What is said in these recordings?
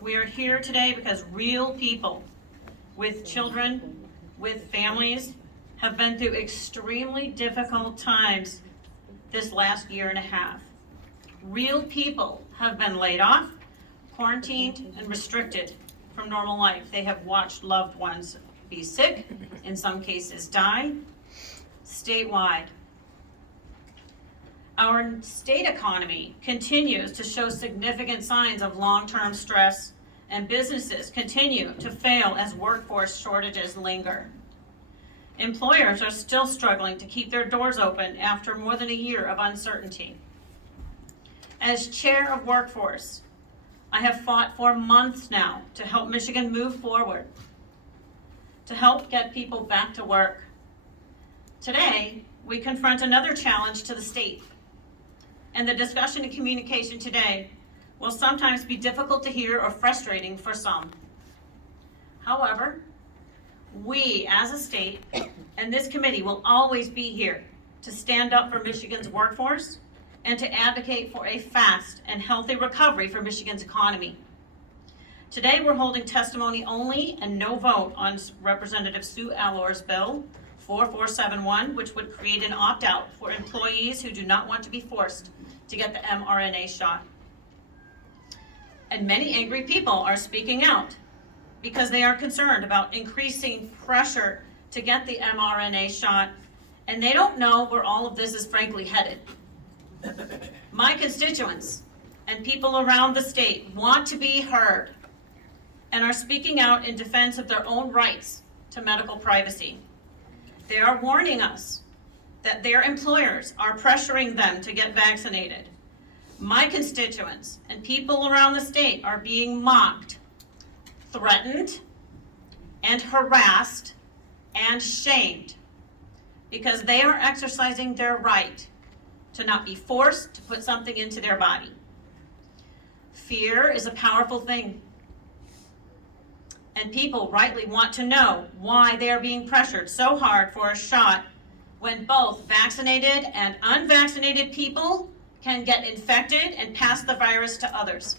We are here today because real people with children, with families, have been through extremely difficult times this last year and a half. Real people have been laid off, quarantined, and restricted from normal life. They have watched loved ones be sick, in some cases die, statewide. Our state economy continues to show significant signs of long-term stress, and businesses continue to fail as workforce shortages linger. Employers are still struggling to keep their doors open after more than a year of uncertainty. As chair of Workforce, I have fought for months now to help Michigan move forward, to help get people back to work. Today, we confront another challenge to the state. And the discussion and communication today will sometimes be difficult to hear or frustrating for some. However, we as a state and this committee will always be here to stand up for Michigan's workforce and to advocate for a fast and healthy recovery for Michigan's economy. Today we're holding testimony only and no vote on Representative Sue Allor's bill 4471, which would create an opt-out for employees who do not want to be forced to get the mRNA shot. And many angry people are speaking out because they are concerned about increasing pressure to get the mRNA shot, and they don't know where all of this is frankly headed. My constituents and people around the state want to be heard and are speaking out in defense of their own rights to medical privacy. They are warning us that their employers are pressuring them to get vaccinated. My constituents and people around the state are being mocked, threatened, and harassed and shamed because they are exercising their right to not be forced to put something into their body. Fear is a powerful thing. And people rightly want to know why they are being pressured so hard for a shot when both vaccinated and unvaccinated people can get infected and pass the virus to others.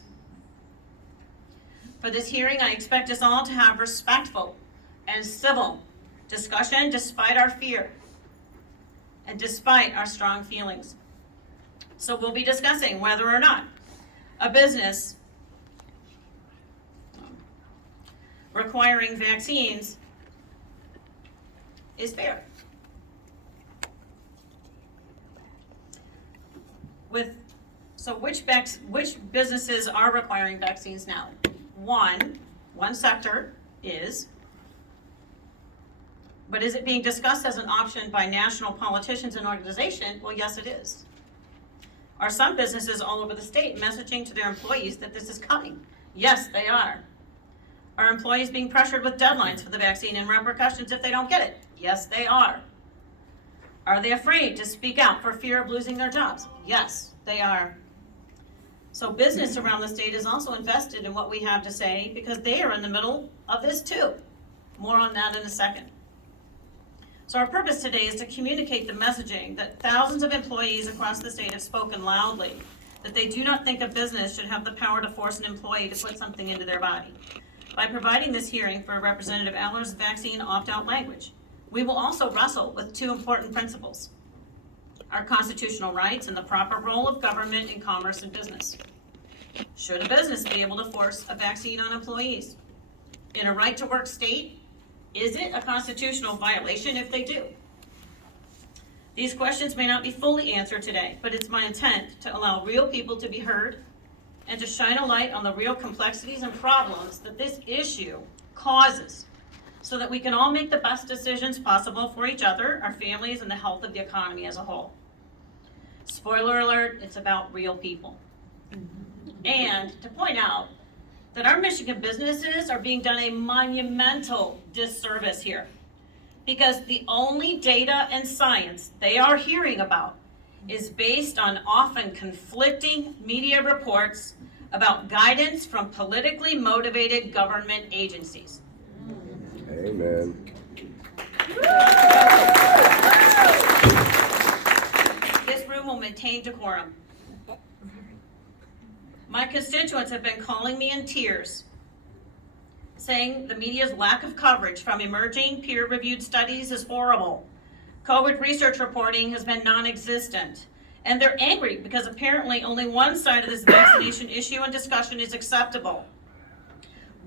For this hearing, I expect us all to have respectful and civil discussion despite our fear and despite our strong feelings. So we'll be discussing whether or not a business requiring vaccines is fair. Which businesses are requiring vaccines now? One sector is, but is it being discussed as an option by national politicians and organizations? Well, yes, it is. Are some businesses all over the state messaging to their employees that this is coming? Yes, they are. Are employees being pressured with deadlines for the vaccine and repercussions if they don't get it? Yes, they are. Are they afraid to speak out for fear of losing their jobs? Yes, they are. So business around the state is also invested in what we have to say because they are in the middle of this too. More on that in a second. So our purpose today is to communicate the messaging that thousands of employees across the state have spoken loudly, that they do not think a business should have the power to force an employee to put something into their body. By providing this hearing for Representative Allor's vaccine opt-out language, we will also wrestle with two important principles: our constitutional rights and the proper role of government in commerce and business. Should a business be able to force a vaccine on employees? In a right-to-work state, is it a constitutional violation if they do? These questions may not be fully answered today, but it's my intent to allow real people to be heard and to shine a light on the real complexities and problems that this issue causes so that we can all make the best decisions possible for each other, our families, and the health of the economy as a whole. Spoiler alert, it's about real people. And to point out that our Michigan businesses are being done a monumental disservice here because the only data and science they are hearing about is based on often conflicting media reports about guidance from politically motivated government agencies. Amen. This room will maintain decorum. My constituents have been calling me in tears saying the media's lack of coverage from emerging peer-reviewed studies is horrible. COVID research reporting has been non-existent. And they're angry because apparently only one side of this vaccination issue and discussion is acceptable.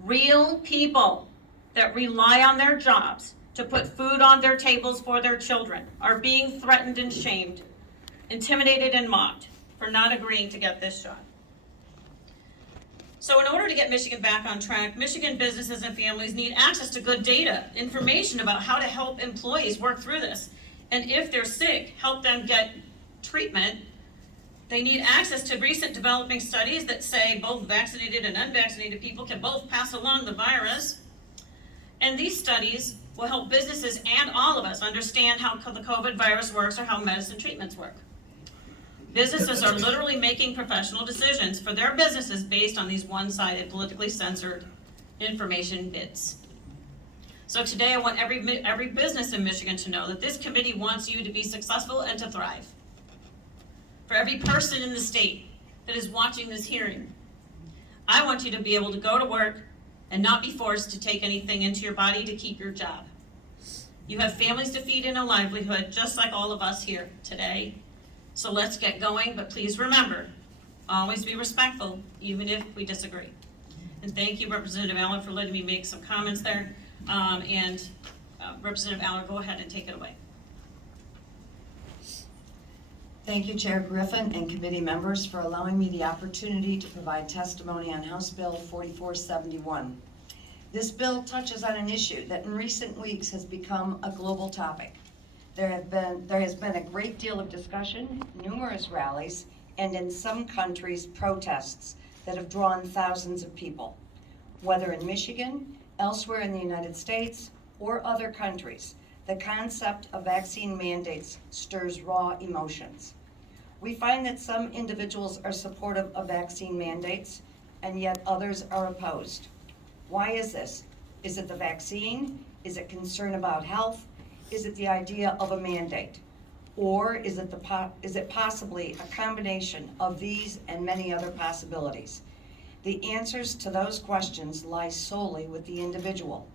Real people that rely on their jobs to put food on their tables for their children are being threatened and shamed, intimidated and mocked for not agreeing to get this shot. So in order to get Michigan back on track, Michigan businesses and families need access to good data, information about how to help employees work through this. And if they're sick, help them get treatment. They need access to recent developing studies that say both vaccinated and unvaccinated people can both pass along the virus. And these studies will help businesses and all of us understand how the COVID virus works or how medicine treatments work. Businesses are literally making professional decisions for their businesses based on these one-sided, politically censored information bits. So today I want every business in Michigan to know that this committee wants you to be successful and to thrive. For every person in the state that is watching this hearing, I want you to be able to go to work and not be forced to take anything into your body to keep your job. You have families to feed and a livelihood, just like all of us here today. So let's get going, but please remember, always be respectful, even if we disagree. And thank you, Representative Allen, for letting me make some comments there. Representative Allen, go ahead and take it away. Thank you, Chair Griffin and committee members, for allowing me the opportunity to provide testimony on House Bill 4471. This bill touches on an issue that in recent weeks has become a global topic. There has been a great deal of discussion, numerous rallies, and in some countries, protests that have drawn thousands of people. Whether in Michigan, elsewhere in the United States, or other countries, the concept of vaccine mandates stirs raw emotions. We find that some individuals are supportive of vaccine mandates, and yet others are opposed. Why is this? Is it the vaccine? Is it concern about health? Is it the idea of a mandate? Or is it possibly a combination of these and many other possibilities? The answers to those questions lie solely with the individual.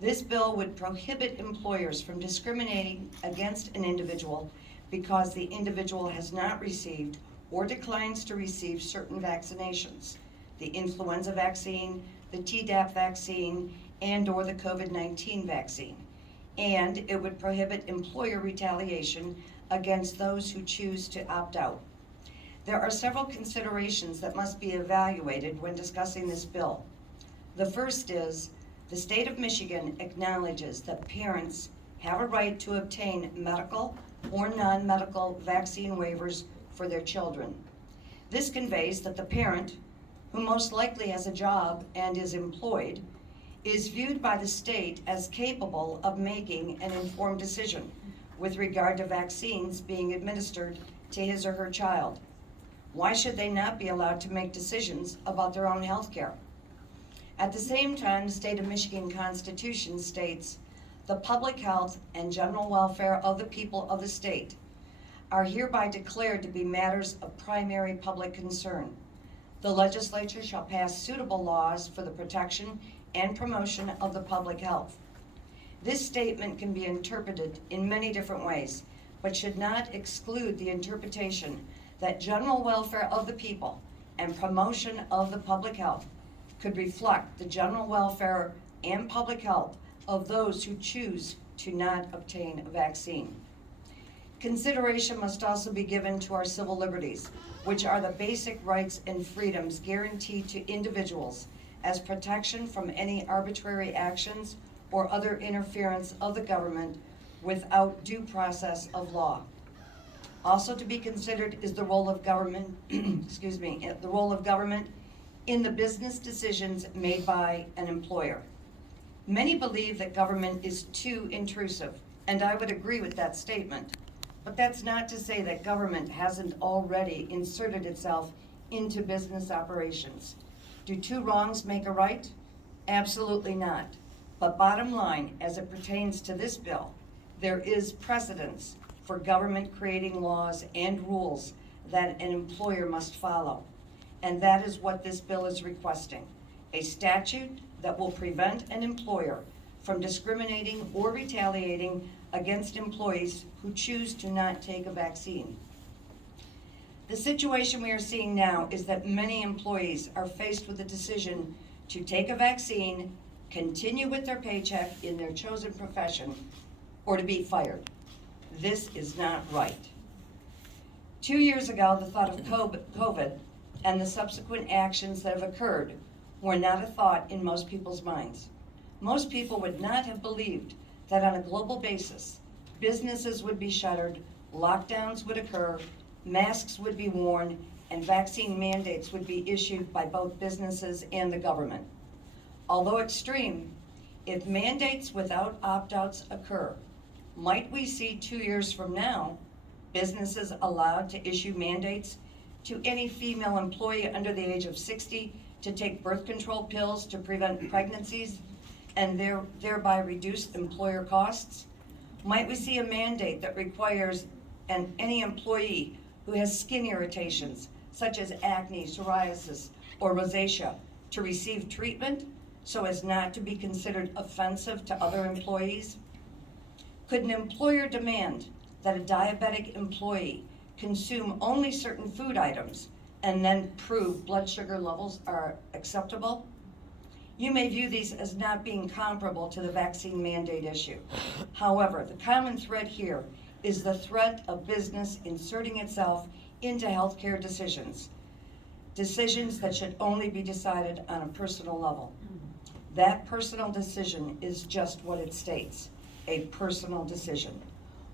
This bill would prohibit employers from discriminating against an individual because the individual has not received or declines to receive certain vaccinations, the influenza vaccine, the Tdap vaccine, and/or the COVID-19 vaccine. And it would prohibit employer retaliation against those who choose to opt out. There are several considerations that must be evaluated when discussing this bill. The first is, the state of Michigan acknowledges that parents have a right to obtain medical or non-medical vaccine waivers for their children. This conveys that the parent, who most likely has a job and is employed, is viewed by the state as capable of making an informed decision with regard to vaccines being administered to his or her child. Why should they not be allowed to make decisions about their own health care? At the same time, the state of Michigan Constitution states, the public health and general welfare of the people of the state are hereby declared to be matters of primary public concern. The legislature shall pass suitable laws for the protection and promotion of the public health. This statement can be interpreted in many different ways, but should not exclude the interpretation that general welfare of the people and promotion of the public health could reflect the general welfare and public health of those who choose to not obtain a vaccine. Consideration must also be given to our civil liberties, which are the basic rights and freedoms guaranteed to individuals as protection from any arbitrary actions or other interference of the government without due process of law. Also to be considered is the role of government, the role of government in the business decisions made by an employer. Many believe that government is too intrusive, and I would agree with that statement. But that's not to say that government hasn't already inserted itself into business operations. Do two wrongs make a right? Absolutely not. But bottom line, as it pertains to this bill, there is precedence for government creating laws and rules that an employer must follow. And that is what this bill is requesting. A statute that will prevent an employer from discriminating or retaliating against employees who choose to not take a vaccine. The situation we are seeing now is that many employees are faced with the decision to take a vaccine, continue with their paycheck in their chosen profession, or to be fired. This is not right. 2 years ago, the thought of COVID and the subsequent actions that have occurred were not a thought in most people's minds. Most people would not have believed that on a global basis, businesses would be shuttered, lockdowns would occur, masks would be worn, and vaccine mandates would be issued by both businesses and the government. Although extreme, if mandates without opt-outs occur, might we see 2 years from now businesses allowed to issue mandates to any female employee under the age of 60 to take birth control pills to prevent pregnancies and thereby reduce employer costs? Might we see a mandate that requires any employee who has skin irritations such as acne, psoriasis, or rosacea to receive treatment so as not to be considered offensive to other employees? Could an employer demand that a diabetic employee consume only certain food items and then prove blood sugar levels are acceptable? You may view these as not being comparable to the vaccine mandate issue. However, the common thread here is the threat of business inserting itself into healthcare decisions that should only be decided on a personal level. That personal decision is just what it states, a personal decision,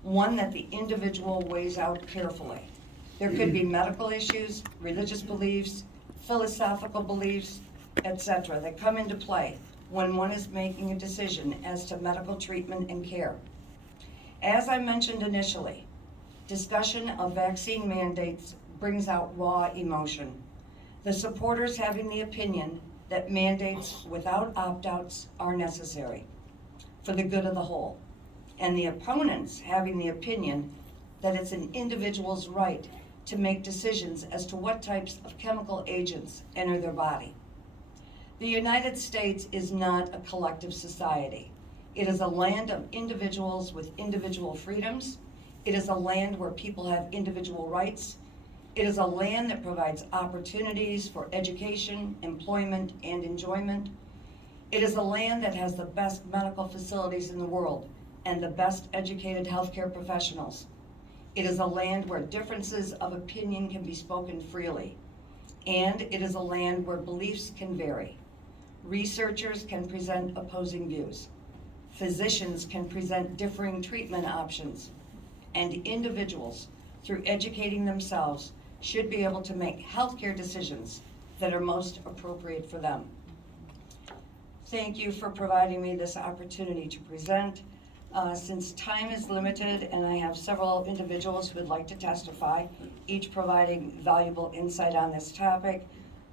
one that the individual weighs out carefully. There could be medical issues, religious beliefs, philosophical beliefs, etc., that come into play when one is making a decision as to medical treatment and care. As I mentioned initially, discussion of vaccine mandates brings out raw emotion. The supporters having the opinion that mandates without opt-outs are necessary for the good of the whole, and the opponents having the opinion that it's an individual's right to make decisions as to what types of chemical agents enter their body. The United States is not a collective society. It is a land of individuals with individual freedoms. It is a land where people have individual rights. It is a land that provides opportunities for education, employment, and enjoyment. It is a land that has the best medical facilities in the world and the best educated healthcare professionals. It is a land where differences of opinion can be spoken freely. And it is a land where beliefs can vary. Researchers can present opposing views. Physicians can present differing treatment options. And individuals, through educating themselves, should be able to make healthcare decisions that are most appropriate for them. Thank you for providing me this opportunity to present. Since time is limited and I have several individuals who would like to testify, each providing valuable insight on this topic,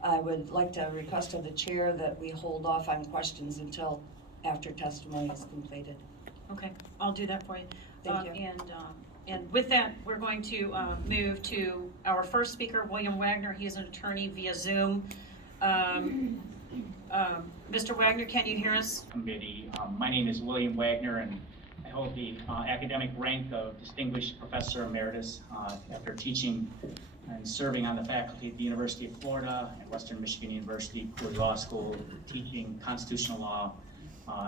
I would like to request of the chair that we hold off on questions until after testimony is completed. Okay, I'll do that for you. Thank you. And with that, we're going to move to our first speaker, William Wagner. He is an attorney via Zoom. Mr. Wagner, can you hear us? Committee. My name is William Wagner, and I hold the academic rank of Distinguished Professor Emeritus after teaching and serving on the faculty at the University of Florida and Western Michigan University Cooley Law School, teaching constitutional law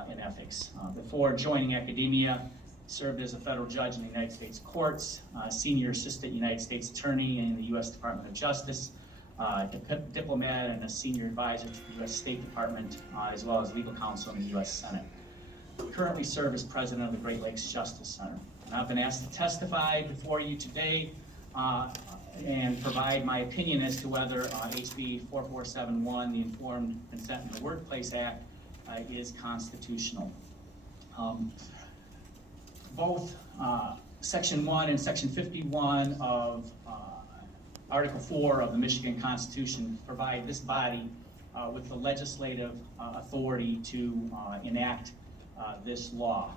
and ethics. Before joining academia, served as a federal judge in the United States courts, senior assistant United States attorney in the U.S. Department of Justice, diplomat and a senior advisor to the U.S. State Department, as well as legal counsel in the U.S. Senate. I currently serve as president of the Great Lakes Justice Center. And I've been asked to testify before you today and provide my opinion as to whether HB 4471, the Informed Consent in the Workplace Act, is constitutional. Both Section 1 and Section 51 of Article 4 of the Michigan Constitution provide this body with the legislative authority to enact this law.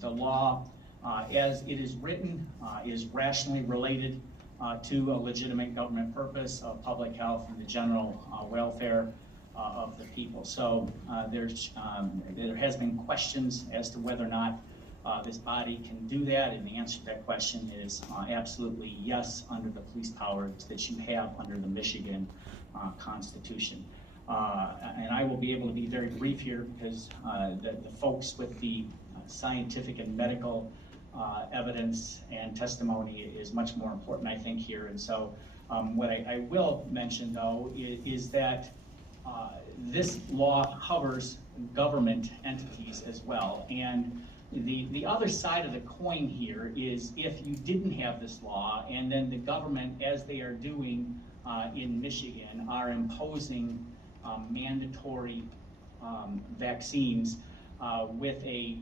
The law, as it is written, is rationally related to a legitimate government purpose of public health and the general welfare of the people. So there has been questions as to whether or not this body can do that, and the answer to that question is absolutely yes, under the police powers that you have under the Michigan Constitution. And I will be able to be very brief here because the folks with the scientific and medical evidence and testimony is much more important, I think, here. And so what I will mention, though, is that this law covers government entities as well. And the other side of the coin here is if you didn't have this law and then the government, as they are doing in Michigan, are imposing mandatory vaccines with a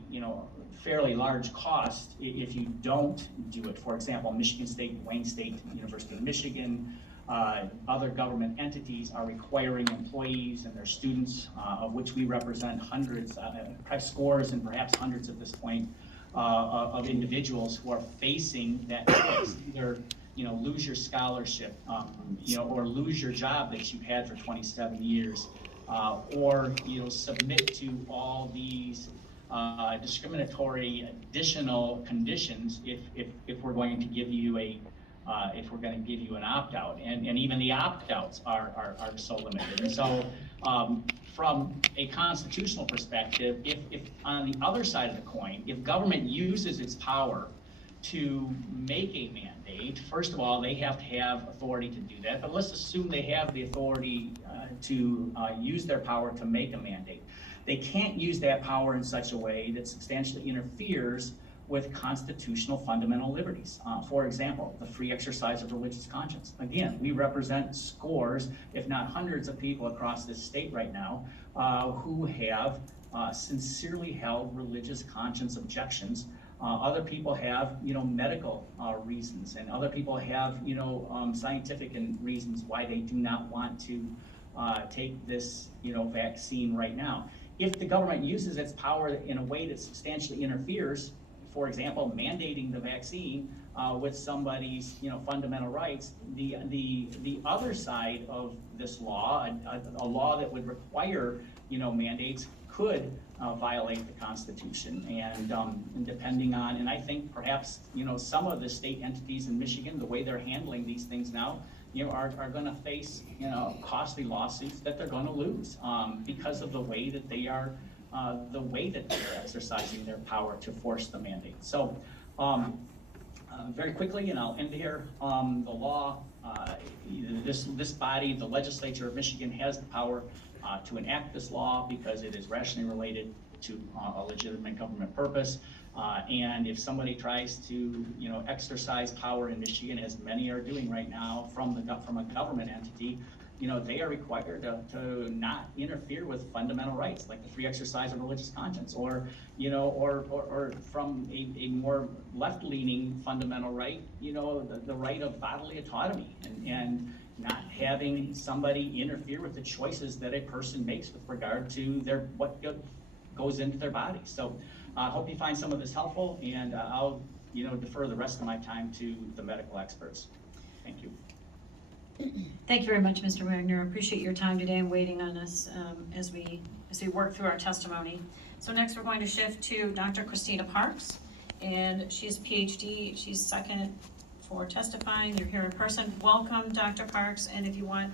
fairly large cost if you don't do it. For example, Michigan State, Wayne State, University of Michigan, other government entities are requiring employees and their students, of which we represent hundreds, scores and perhaps hundreds at this point, of individuals who are facing that choice. Either lose your scholarship, or lose your job that you've had for 27 years, or submit to all these discriminatory additional conditions if we're going to give you an opt-out, and even the opt-outs are so limited. And so from a constitutional perspective, if on the other side of the coin, if government uses its power to make a mandate, first of all, they have to have authority to do that, but let's assume they have the authority to use their power to make a mandate. They can't use that power in such a way that substantially interferes with constitutional fundamental liberties. For example, the free exercise of religious conscience. Again, we represent scores, if not hundreds of people across this state right now who have sincerely held religious conscience objections. Other people have, medical reasons, and other people have, scientific reasons why they do not want to take this, vaccine right now. If the government uses its power in a way that substantially interferes, for example, mandating the vaccine with somebody's, fundamental rights, the other side of this law, a law that would require, mandates, could violate the Constitution. And depending on, and I think perhaps, some of the state entities in Michigan, the way they're handling these things now, are going to face, costly lawsuits that they're going to lose because of the way that they are exercising their power to force the mandate. So very quickly, and I'll end here, the law, this body, the legislature of Michigan, has the power to enact this law because it is rationally related to a legitimate government purpose. And if somebody tries to, exercise power in Michigan, as many are doing right now from a government entity, they are required to not interfere with fundamental rights, like the free exercise of religious conscience, or from a more left-leaning fundamental right, the right of bodily autonomy, and not having somebody interfere with the choices that a person makes with regard to what goes into their body. So I hope you find some of this helpful, and I'll defer the rest of my time to the medical experts. Thank you. Thank you very much, Mr. Wagner. I appreciate your time today and waiting on us as we work through our testimony. So next we're going to shift to Dr. Christina Parks, and she's a PhD. She's second for testifying. You're here in person. Welcome, Dr. Parks, and if you want,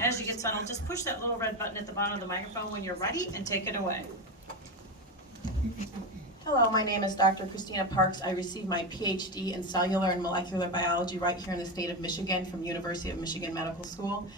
as you get settled, just push that little red button at the bottom of the microphone when you're ready and take it away. Hello, my name is Dr. Christina Parks. I received my PhD in cellular and molecular biology right here in the state of Michigan from University of Michigan Medical School.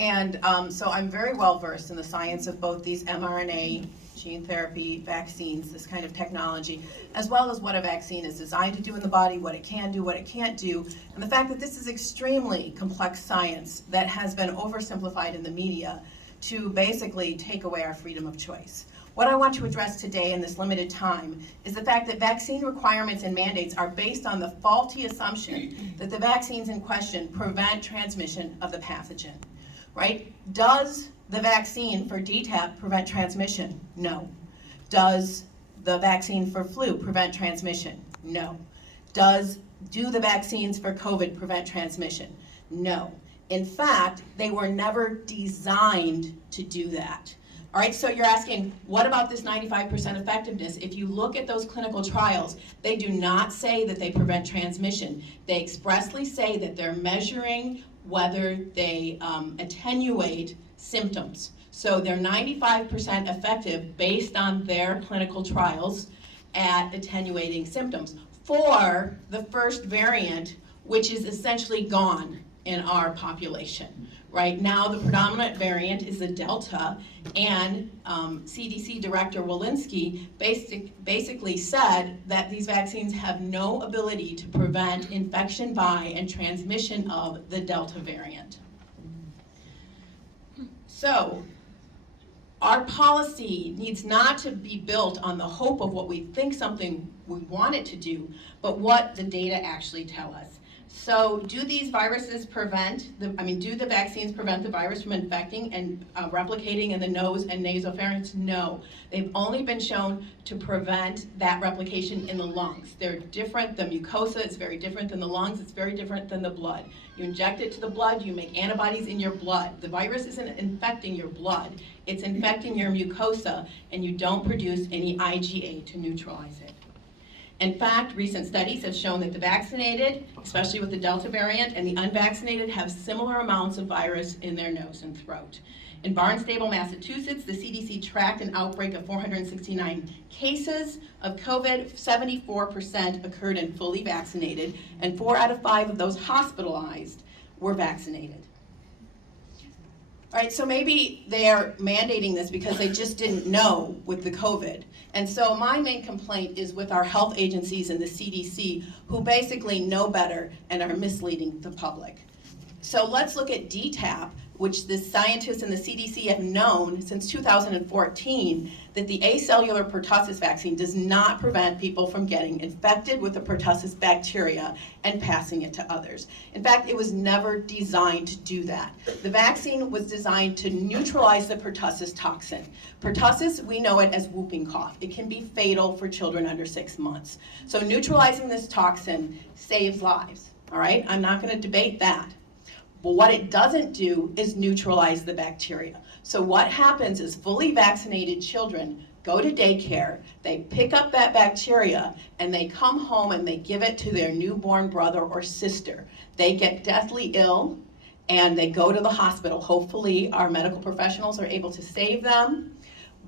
And so I'm very well versed in the science of both these mRNA, gene therapy, vaccines, this kind of technology, as well as what a vaccine is designed to do in the body, what it can do, what it can't do, and the fact that this is extremely complex science that has been oversimplified in the media to basically take away our freedom of choice. What I want to address today in this limited time is the fact that vaccine requirements and mandates are based on the faulty assumption that the vaccines in question prevent transmission of the pathogen, right? Does the vaccine for DTaP prevent transmission? No. Does the vaccine for flu prevent transmission? No. Do the vaccines for COVID prevent transmission? No. In fact, they were never designed to do that. All right, so you're asking, what about this 95% effectiveness? If you look at those clinical trials, they do not say that they prevent transmission. They expressly say that they're measuring whether they attenuate symptoms. So they're 95% effective based on their clinical trials at attenuating symptoms for the first variant, which is essentially gone in our population. Right now, the predominant variant is the Delta, and CDC Director Walensky basically said that these vaccines have no ability to prevent infection by and transmission of the Delta variant. So, our policy needs not to be built on the hope of what we think something we want it to do, but what the data actually tell us. So do these viruses do the vaccines prevent the virus from infecting and replicating in the nose and nasopharynx? No. They've only been shown to prevent that replication in the lungs. They're different. The mucosa is very different than the lungs. It's very different than the blood. You inject it to the blood, you make antibodies in your blood. The virus isn't infecting your blood. It's infecting your mucosa, and you don't produce any IgA to neutralize it. In fact, recent studies have shown that the vaccinated, especially with the Delta variant, and the unvaccinated have similar amounts of virus in their nose and throat. In Barnstable, Massachusetts, the CDC tracked an outbreak of 469 cases of COVID. 74% occurred in fully vaccinated, and 4 out of 5 of those hospitalized were vaccinated. All right, so maybe they're mandating this because they just didn't know with the COVID. And so my main complaint is with our health agencies and the CDC, who basically know better and are misleading the public. So let's look at DTaP, which the scientists and the CDC have known since 2014 that the acellular pertussis vaccine does not prevent people from getting infected with the pertussis bacteria and passing it to others. In fact, it was never designed to do that. The vaccine was designed to neutralize the pertussis toxin. Pertussis, we know it as whooping cough. It can be fatal for children under 6 months. So neutralizing this toxin saves lives, all right? I'm not going to debate that. But what it doesn't do is neutralize the bacteria. So what happens is fully vaccinated children go to daycare, they pick up that bacteria, and they come home and they give it to their newborn brother or sister. They get deathly ill, and they go to the hospital. Hopefully, our medical professionals are able to save them.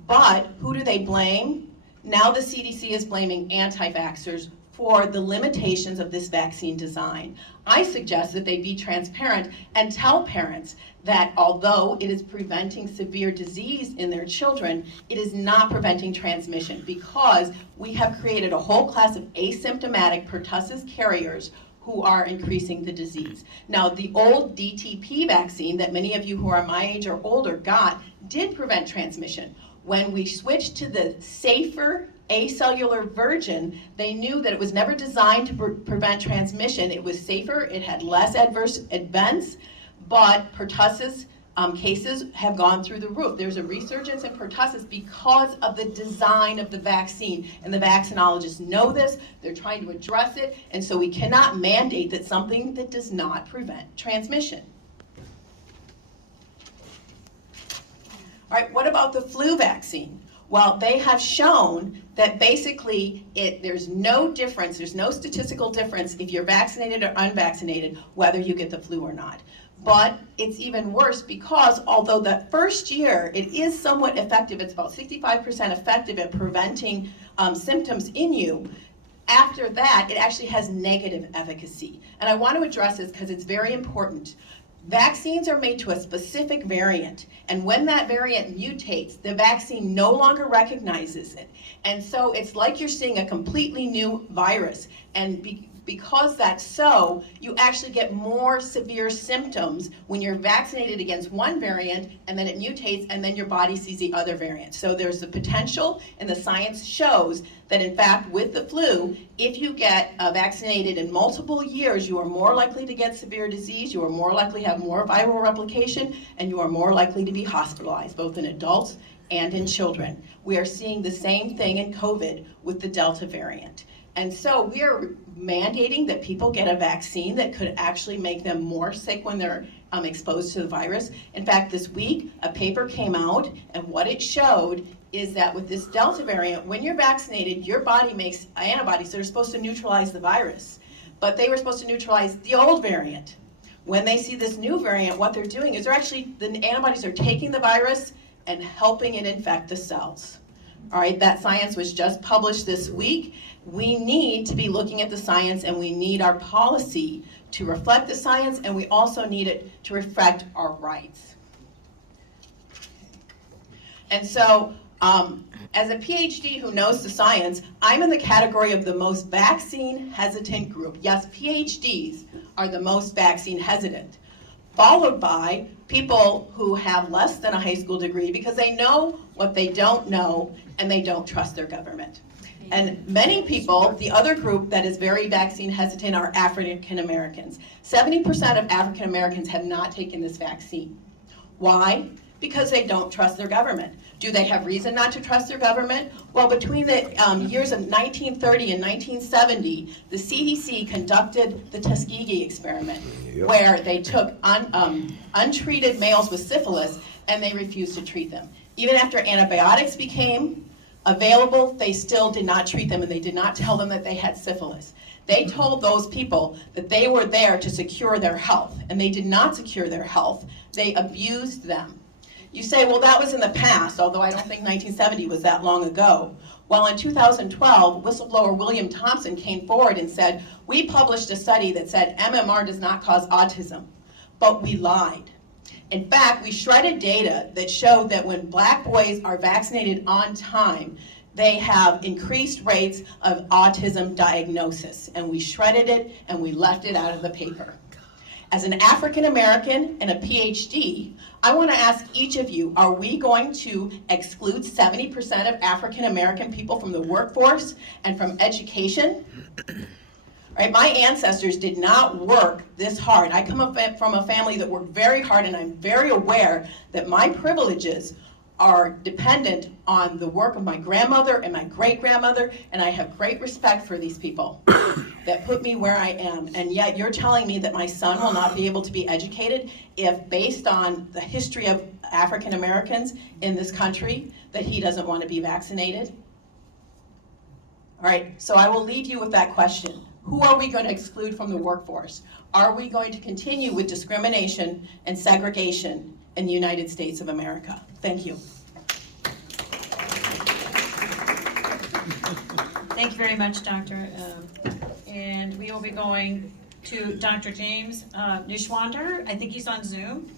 But who do they blame? Now the CDC is blaming anti-vaxxers for the limitations of this vaccine design. I suggest that they be transparent and tell parents that although it is preventing severe disease in their children, it is not preventing transmission, because we have created a whole class of asymptomatic pertussis carriers who are increasing the disease. Now, the old DTP vaccine that many of you who are my age or older got did prevent transmission. When we switched to the safer acellular version, they knew that it was never designed to prevent transmission. It was safer, it had less adverse events, but pertussis cases have gone through the roof. There's a resurgence in pertussis because of the design of the vaccine, and the vaccinologists know this, they're trying to address it, and so we cannot mandate that something that does not prevent transmission. All right, what about the flu vaccine? Well, they have shown that basically there's no difference, there's no statistical difference if you're vaccinated or unvaccinated, whether you get the flu or not. But it's even worse because although the first year it is somewhat effective, it's about 65% effective at preventing symptoms in you, after that it actually has negative efficacy. And I want to address this because it's very important. Vaccines are made to a specific variant, and when that variant mutates, the vaccine no longer recognizes it. And so it's like you're seeing a completely new virus, and because that's so, you actually get more severe symptoms when you're vaccinated against one variant, and then it mutates, and then your body sees the other variant. So there's the potential, and the science shows that in fact with the flu, if you get vaccinated in multiple years, you are more likely to get severe disease, you are more likely to have more viral replication, and you are more likely to be hospitalized, both in adults and in children. We are seeing the same thing in COVID with the Delta variant. And so we are mandating that people get a vaccine that could actually make them more sick when they're exposed to the virus. In fact, this week, a paper came out, and what it showed is that with this Delta variant, when you're vaccinated, your body makes antibodies that are supposed to neutralize the virus. But they were supposed to neutralize the old variant. When they see this new variant, what they're doing is the antibodies are taking the virus and helping it infect the cells. All right, that science was just published this week. We need to be looking at the science, and we need our policy to reflect the science, and we also need it to reflect our rights. And so, as a PhD who knows the science, I'm in the category of the most vaccine hesitant group. Yes, PhDs are the most vaccine hesitant, followed by people who have less than a high school degree because they know what they don't know and they don't trust their government. And many people, the other group that is very vaccine hesitant are African Americans. 70% of African Americans have not taken this vaccine. Why? Because they don't trust their government. Do they have reason not to trust their government? Well, between the years of 1930 and 1970, the CDC conducted the Tuskegee experiment, where they took untreated males with syphilis and they refused to treat them. Even after antibiotics became available, they still did not treat them, and they did not tell them that they had syphilis. They told those people that they were there to secure their health, and they did not secure their health. They abused them. You say, well, that was in the past, although I don't think 1970 was that long ago. Well, in 2012, whistleblower William Thompson came forward and said, we published a study that said MMR does not cause autism, but we lied. In fact, we shredded data that showed that when black boys are vaccinated on time, they have increased rates of autism diagnosis. And we shredded it and we left it out of the paper. As an African American and a PhD, I want to ask each of you, are we going to exclude 70% of African American people from the workforce and from education? Right, my ancestors did not work this hard. I come from a family that worked very hard, and I'm very aware that my privileges are dependent on the work of my grandmother and my great-grandmother, and I have great respect for these people that put me where I am. And yet you're telling me that my son will not be able to be educated if, based on the history of African Americans in this country, that he doesn't want to be vaccinated? All right, so I will leave you with that question. Who are we going to exclude from the workforce? Are we going to continue with discrimination and segregation in the United States of America? Thank you. Thank you very much, Doctor. And we will be going to Dr. James Neuschwander. I think he's on Zoom.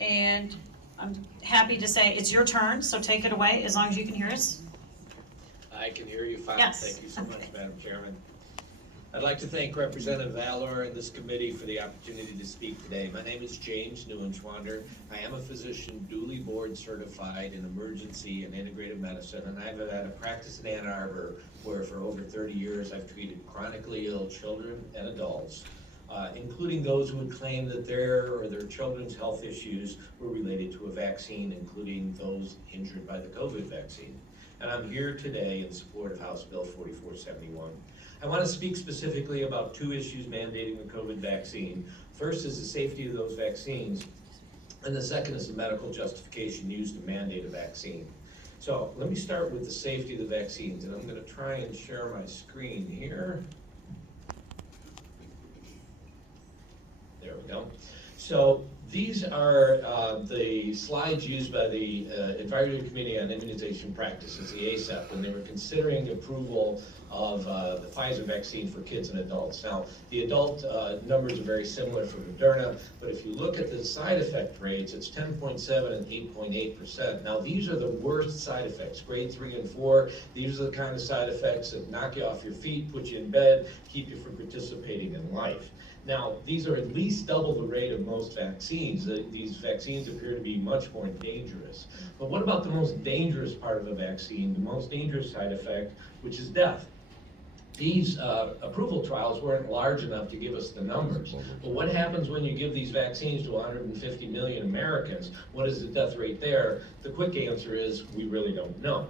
And I'm happy to say it's your turn, so take it away as long as you can hear us. I can hear you fine. Yes. Thank you so much, Madam Chairman. I'd like to thank Representative Valor and this committee for the opportunity to speak today. My name is James Neuschwander. I am a physician duly board certified in emergency and integrative medicine, and I've had a practice in Ann Arbor where for over 30 years I've treated chronically ill children and adults, including those who would claim that their or their children's health issues were related to a vaccine, including those injured by the COVID vaccine. And I'm here today in support of House Bill 4471. I want to speak specifically about two issues mandating the COVID vaccine. First is the safety of those vaccines, and the second is the medical justification used to mandate a vaccine. So let me start with the safety of the vaccines, and I'm going to try and share my screen here. There we go. So these are the slides used by the Advisory Committee on Immunization Practices, the ACEP, when they were considering approval of the Pfizer vaccine for kids and adults. Now, the adult numbers are very similar for Moderna, but if you look at the side effect rates, it's 10.7 and 8.8%. Now, these are the worst side effects, grade 3 and 4. These are the kind of side effects that knock you off your feet, put you in bed, keep you from participating in life. Now, these are at least double the rate of most vaccines. These vaccines appear to be much more dangerous. But what about the most dangerous part of a vaccine, the most dangerous side effect, which is death? These approval trials weren't large enough to give us the numbers. But what happens when you give these vaccines to 150 million Americans? What is the death rate there? The quick answer is we really don't know.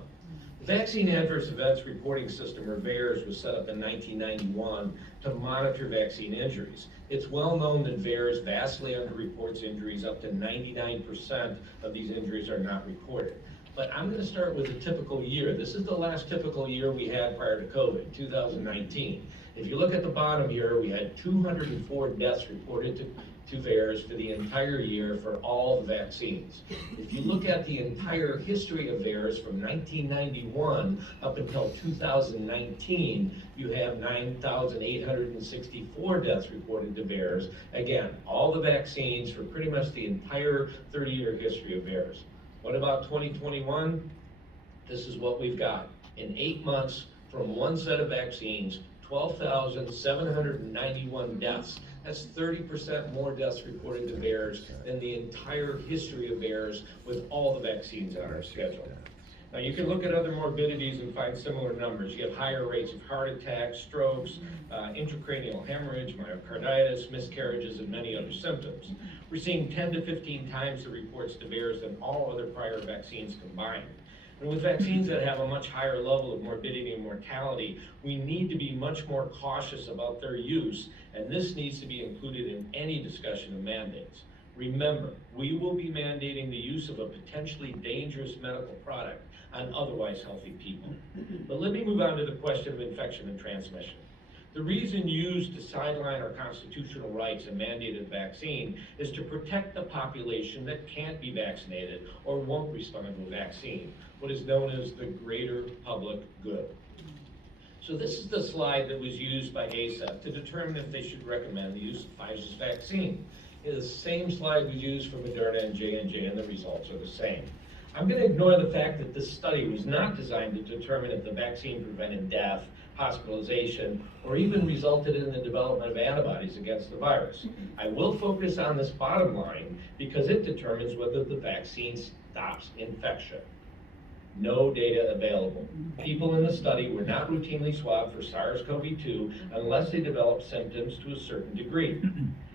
The Vaccine Adverse Events Reporting System, or VAERS, was set up in 1991 to monitor vaccine injuries. It's well known that VAERS vastly underreports injuries. Up to 99% of these injuries are not reported. But I'm going to start with a typical year. This is the last typical year we had prior to COVID, 2019. If you look at the bottom here, we had 204 deaths reported to VAERS for the entire year for all the vaccines. If you look at the entire history of VAERS from 1991 up until 2019, you have 9,864 deaths reported to VAERS. Again, all the vaccines for pretty much the entire 30-year history of VAERS. What about 2021? This is what we've got. In 8 months, from one set of vaccines, 12,791 deaths. That's 30% more deaths reported to VAERS than the entire history of VAERS with all the vaccines on our schedule. Now, you can look at other morbidities and find similar numbers. You have higher rates of heart attacks, strokes, intracranial hemorrhage, myocarditis, miscarriages, and many other symptoms. We're seeing 10 to 15 times the reports to VAERS than all other prior vaccines combined. And with vaccines that have a much higher level of morbidity and mortality, we need to be much more cautious about their use, and this needs to be included in any discussion of mandates. Remember, we will be mandating the use of a potentially dangerous medical product on otherwise healthy people. But let me move on to the question of infection and transmission. The reason used to sideline our constitutional rights and mandate a vaccine is to protect the population that can't be vaccinated or won't respond to a vaccine, what is known as the greater public good. So this is the slide that was used by ACEP to determine if they should recommend the use of Pfizer's vaccine. The same slide was used for Moderna and J&J, and the results are the same. I'm going to ignore the fact that this study was not designed to determine if the vaccine prevented death, hospitalization, or even resulted in the development of antibodies against the virus. I will focus on this bottom line because it determines whether the vaccine stops infection. No data available. People in the study were not routinely swabbed for SARS-CoV-2 unless they developed symptoms to a certain degree.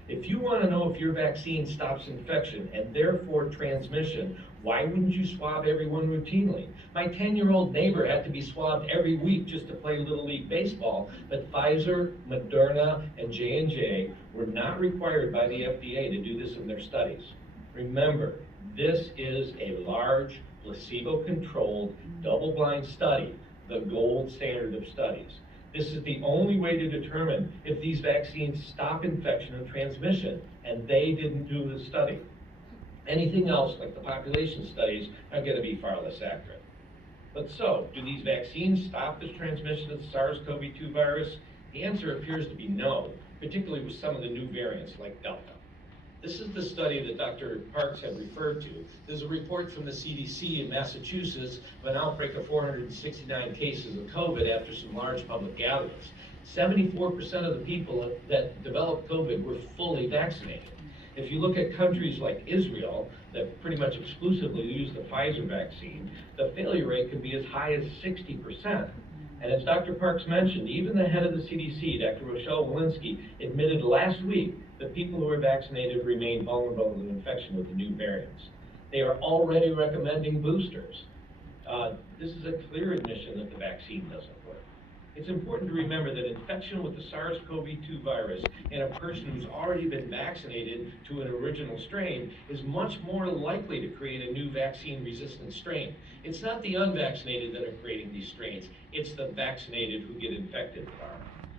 If you want to know if your vaccine stops infection and therefore transmission, why wouldn't you swab everyone routinely? My 10-year-old neighbor had to be swabbed every week just to play Little League Baseball, but Pfizer, Moderna, and J&J were not required by the FDA to do this in their studies. Remember, this is a large, placebo-controlled, double-blind study, the gold standard of studies. This is the only way to determine if these vaccines stop infection and transmission, and they didn't do the study. Anything else, like the population studies, are going to be far less accurate. But so, do these vaccines stop this transmission of the SARS-CoV-2 virus? The answer appears to be no, particularly with some of the new variants like Delta. This is the study that Dr. Parks had referred to. There's a report from the CDC in Massachusetts of an outbreak of 469 cases of COVID after some large public gatherings. 74% of the people that developed COVID were fully vaccinated. If you look at countries like Israel that pretty much exclusively use the Pfizer vaccine, the failure rate can be as high as 60%. And as Dr. Parks mentioned, even the head of the CDC, Dr. Rochelle Walensky, admitted last week that people who are vaccinated remain vulnerable to infection with the new variants. They are already recommending boosters. This is a clear admission that the vaccine doesn't work. It's important to remember that infection with the SARS-CoV-2 virus in a person who's already been vaccinated to an original strain is much more likely to create a new vaccine-resistant strain. It's not the unvaccinated that are creating these strains, it's the vaccinated who get infected that are.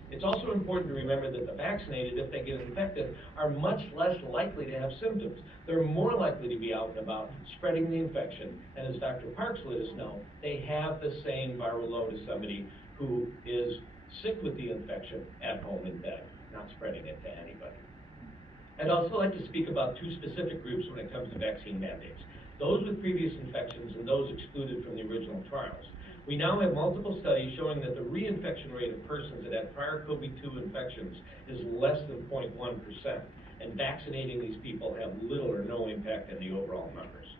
It's also important to remember that the vaccinated, if they get infected, are much less likely to have symptoms. They're more likely to be out and about spreading the infection, and as Dr. Parks let us know, they have the same viral load as somebody who is sick with the infection at home in bed, not spreading it to anybody. I'd also like to speak about two specific groups when it comes to vaccine mandates, those with previous infections and those excluded from the original trials. We now have multiple studies showing that the reinfection rate of persons that had prior COVID-2 infections is less than 0.1%, and vaccinating these people have little or no impact on the overall numbers.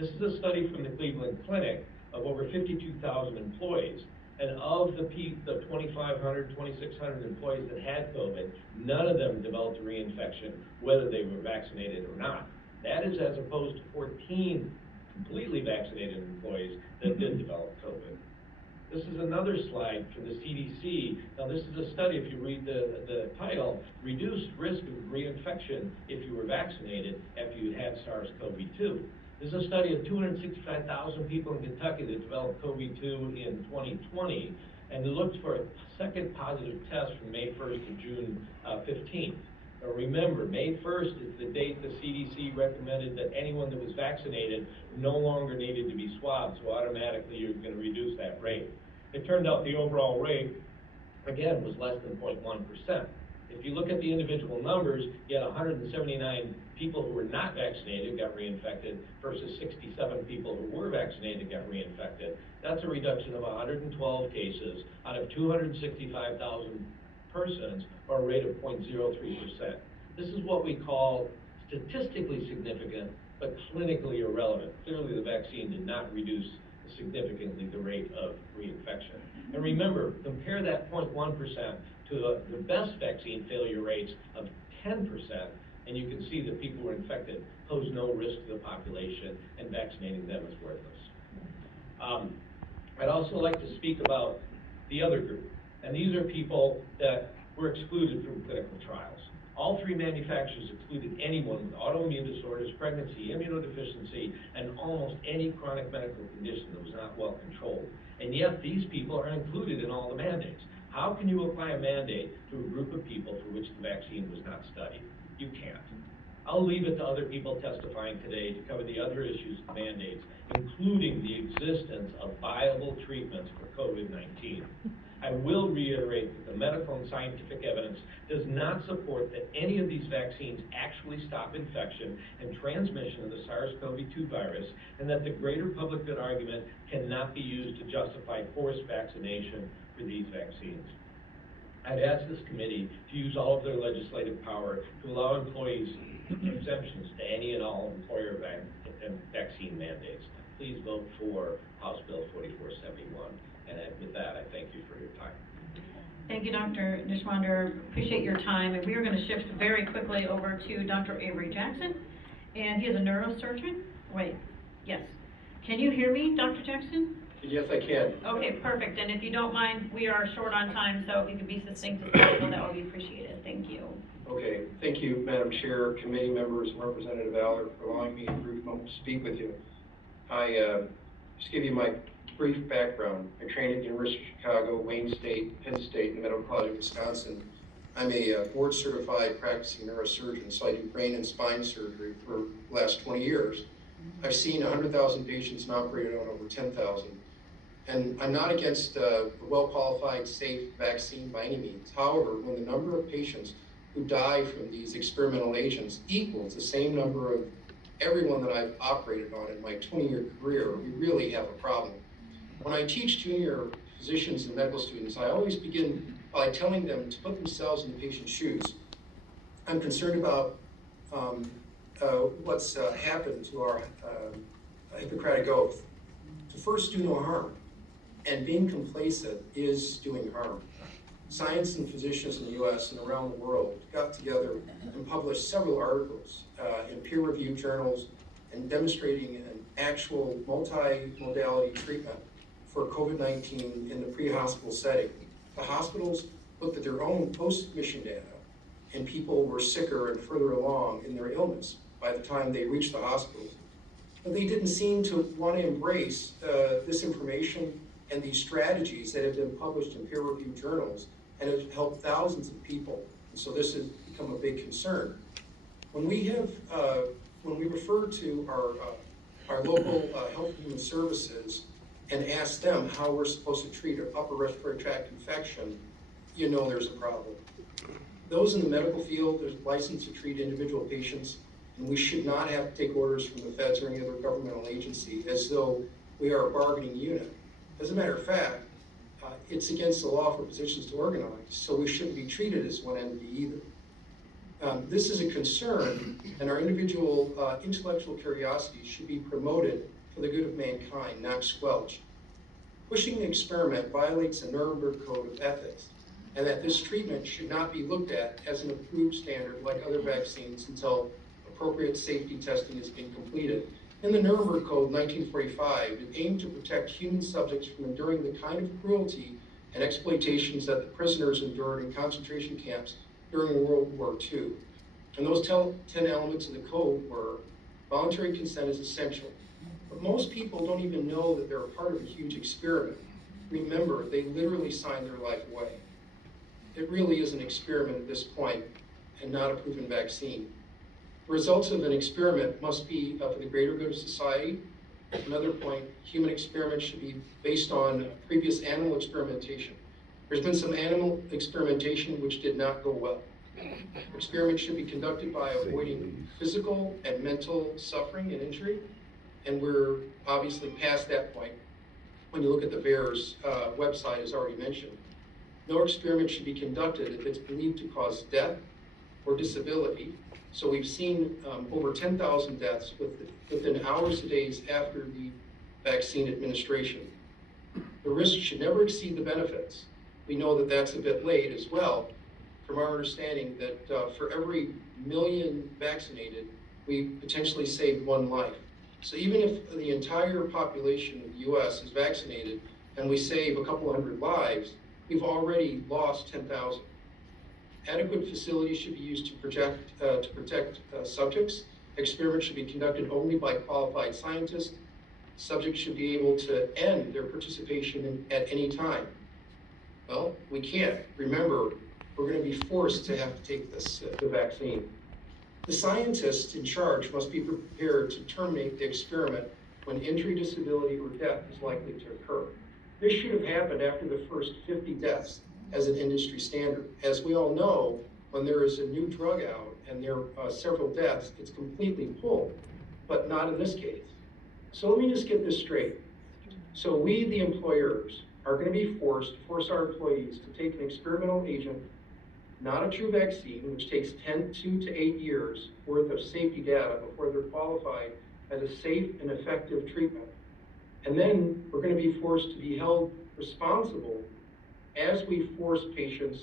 This is a study from the Cleveland Clinic of over 52,000 employees, and of the 2,500, 2,600 employees that had COVID, none of them developed a reinfection, whether they were vaccinated or not. That is as opposed to 14 completely vaccinated employees that did develop COVID. This is another slide for the CDC. Now, this is a study, if you read the title, reduced risk of reinfection if you were vaccinated after you had SARS-CoV-2. This is a study of 265,000 people in Kentucky that developed COVID-2 in 2020, and they looked for a second positive test from May 1st to June 15th. Now remember, May 1st is the date the CDC recommended that anyone that was vaccinated no longer needed to be swabbed, so automatically you're going to reduce that rate. It turned out the overall rate, again, was less than 0.1%. If you look at the individual numbers, you had 179 people who were not vaccinated got reinfected versus 67 people who were vaccinated got reinfected. That's a reduction of 112 cases out of 265,000 persons, or a rate of 0.03%. This is what we call statistically significant, but clinically irrelevant. Clearly, the vaccine did not reduce significantly the rate of reinfection. And remember, compare that 0.1% to the best vaccine failure rates of 10%, and you can see that people who are infected pose no risk to the population, and vaccinating them is worthless. I'd also like to speak about the other group, and these are people that were excluded from clinical trials. All three manufacturers excluded anyone with autoimmune disorders, pregnancy, immunodeficiency, and almost any chronic medical condition that was not well controlled. And yet these people are included in all the mandates. How can you apply a mandate to a group of people for which the vaccine was not studied? You can't. I'll leave it to other people testifying today to cover the other issues of mandates, including the existence of viable treatments for COVID-19. I will reiterate that the medical and scientific evidence does not support that any of these vaccines actually stop infection and transmission of the SARS-CoV-2 virus, and that the greater public good argument cannot be used to justify forced vaccination for these vaccines. I'd ask this committee to use all of their legislative power to allow employees exemptions to any and all employer vaccine mandates. Please vote for House Bill 4471. And with that, I thank you for your time. Thank you, Dr. Nishwander. Appreciate your time. And we are going to shift very quickly over to Dr. Avery Jackson. And he is a neurosurgeon. Wait, yes. Can you hear me, Dr. Jackson? Yes, I can. Okay, perfect. And if you don't mind, we are short on time, so if you could be succinct as possible, that would be appreciated. Thank you. Okay, thank you, Madam Chair, committee members, and Representative Aller for allowing me a brief moment to speak with you. I just give you my brief background. I trained at the University of Chicago, Wayne State, Penn State, and the Medical College of Wisconsin. I'm a board-certified practicing neurosurgeon, so I do brain and spine surgery for the last 20 years. I've seen 100,000 patients and operated on over 10,000. And I'm not against a well-qualified, safe vaccine by any means. However, when the number of patients who die from these experimental agents equals the same number of everyone that I've operated on in my 20-year career, we really have a problem. When I teach junior physicians and medical students, I always begin by telling them to put themselves in the patient's shoes. I'm concerned about what's happened to our Hippocratic Oath. To first do no harm, and being complacent is doing harm. Science and physicians in the U.S. and around the world got together and published several articles in peer-reviewed journals and demonstrating an actual multi-modality treatment for COVID-19 in the pre-hospital setting. The hospitals looked at their own post-admission data, and people were sicker and further along in their illness by the time they reached the hospitals. But they didn't seem to want to embrace this information and these strategies that have been published in peer-reviewed journals and have helped thousands of people. And so this has become a big concern. When we refer to our local Health and Human Services and ask them how we're supposed to treat an upper respiratory tract infection, you know there's a problem. Those in the medical field are licensed to treat individual patients, and we should not have to take orders from the feds or any other governmental agency as though we are a bargaining unit. As a matter of fact, it's against the law for physicians to organize, so we shouldn't be treated as one entity either. This is a concern, and our individual intellectual curiosity should be promoted for the good of mankind, not squelched. Pushing the experiment violates the Nuremberg Code of Ethics, and that this treatment should not be looked at as an approved standard like other vaccines until appropriate safety testing has been completed. In the Nuremberg Code 1945, it aimed to protect human subjects from enduring the kind of cruelty and exploitations that the prisoners endured in concentration camps during World War II. And those 10 elements of the code were: voluntary consent is essential. But most people don't even know that they're a part of a huge experiment. Remember, they literally signed their life away. It really is an experiment at this point and not a proven vaccine. The results of an experiment must be for the greater good of society. Another point, human experiments should be based on previous animal experimentation. There's been some animal experimentation which did not go well. Experiments should be conducted by avoiding physical and mental suffering and injury, and we're obviously past that point. When you look at the VAERS website, as already mentioned, no experiment should be conducted if it's believed to cause death or disability. So we've seen over 10,000 deaths within hours to days after the vaccine administration. The risk should never exceed the benefits. We know that that's a bit late as well, from our understanding that for every million vaccinated, we potentially save one life. So even if the entire population of the US is vaccinated and we save a couple hundred lives, we've already lost 10,000. Adequate facilities should be used to protect subjects. Experiments should be conducted only by qualified scientists. Subjects should be able to end their participation at any time. Well, we can't. Remember, we're going to be forced to have to take the vaccine. The scientists in charge must be prepared to terminate the experiment when injury, disability, or death is likely to occur. This should have happened after the first 50 deaths as an industry standard. As we all know, when there is a new drug out and there are several deaths, it's completely pulled, but not in this case. So let me just get this straight. So we, the employers, are going to be forced to force our employees to take an experimental agent, not a true vaccine, which takes 2 to 8 years worth of safety data before they're qualified as a safe and effective treatment. And then we're going to be forced to be held responsible as we force patients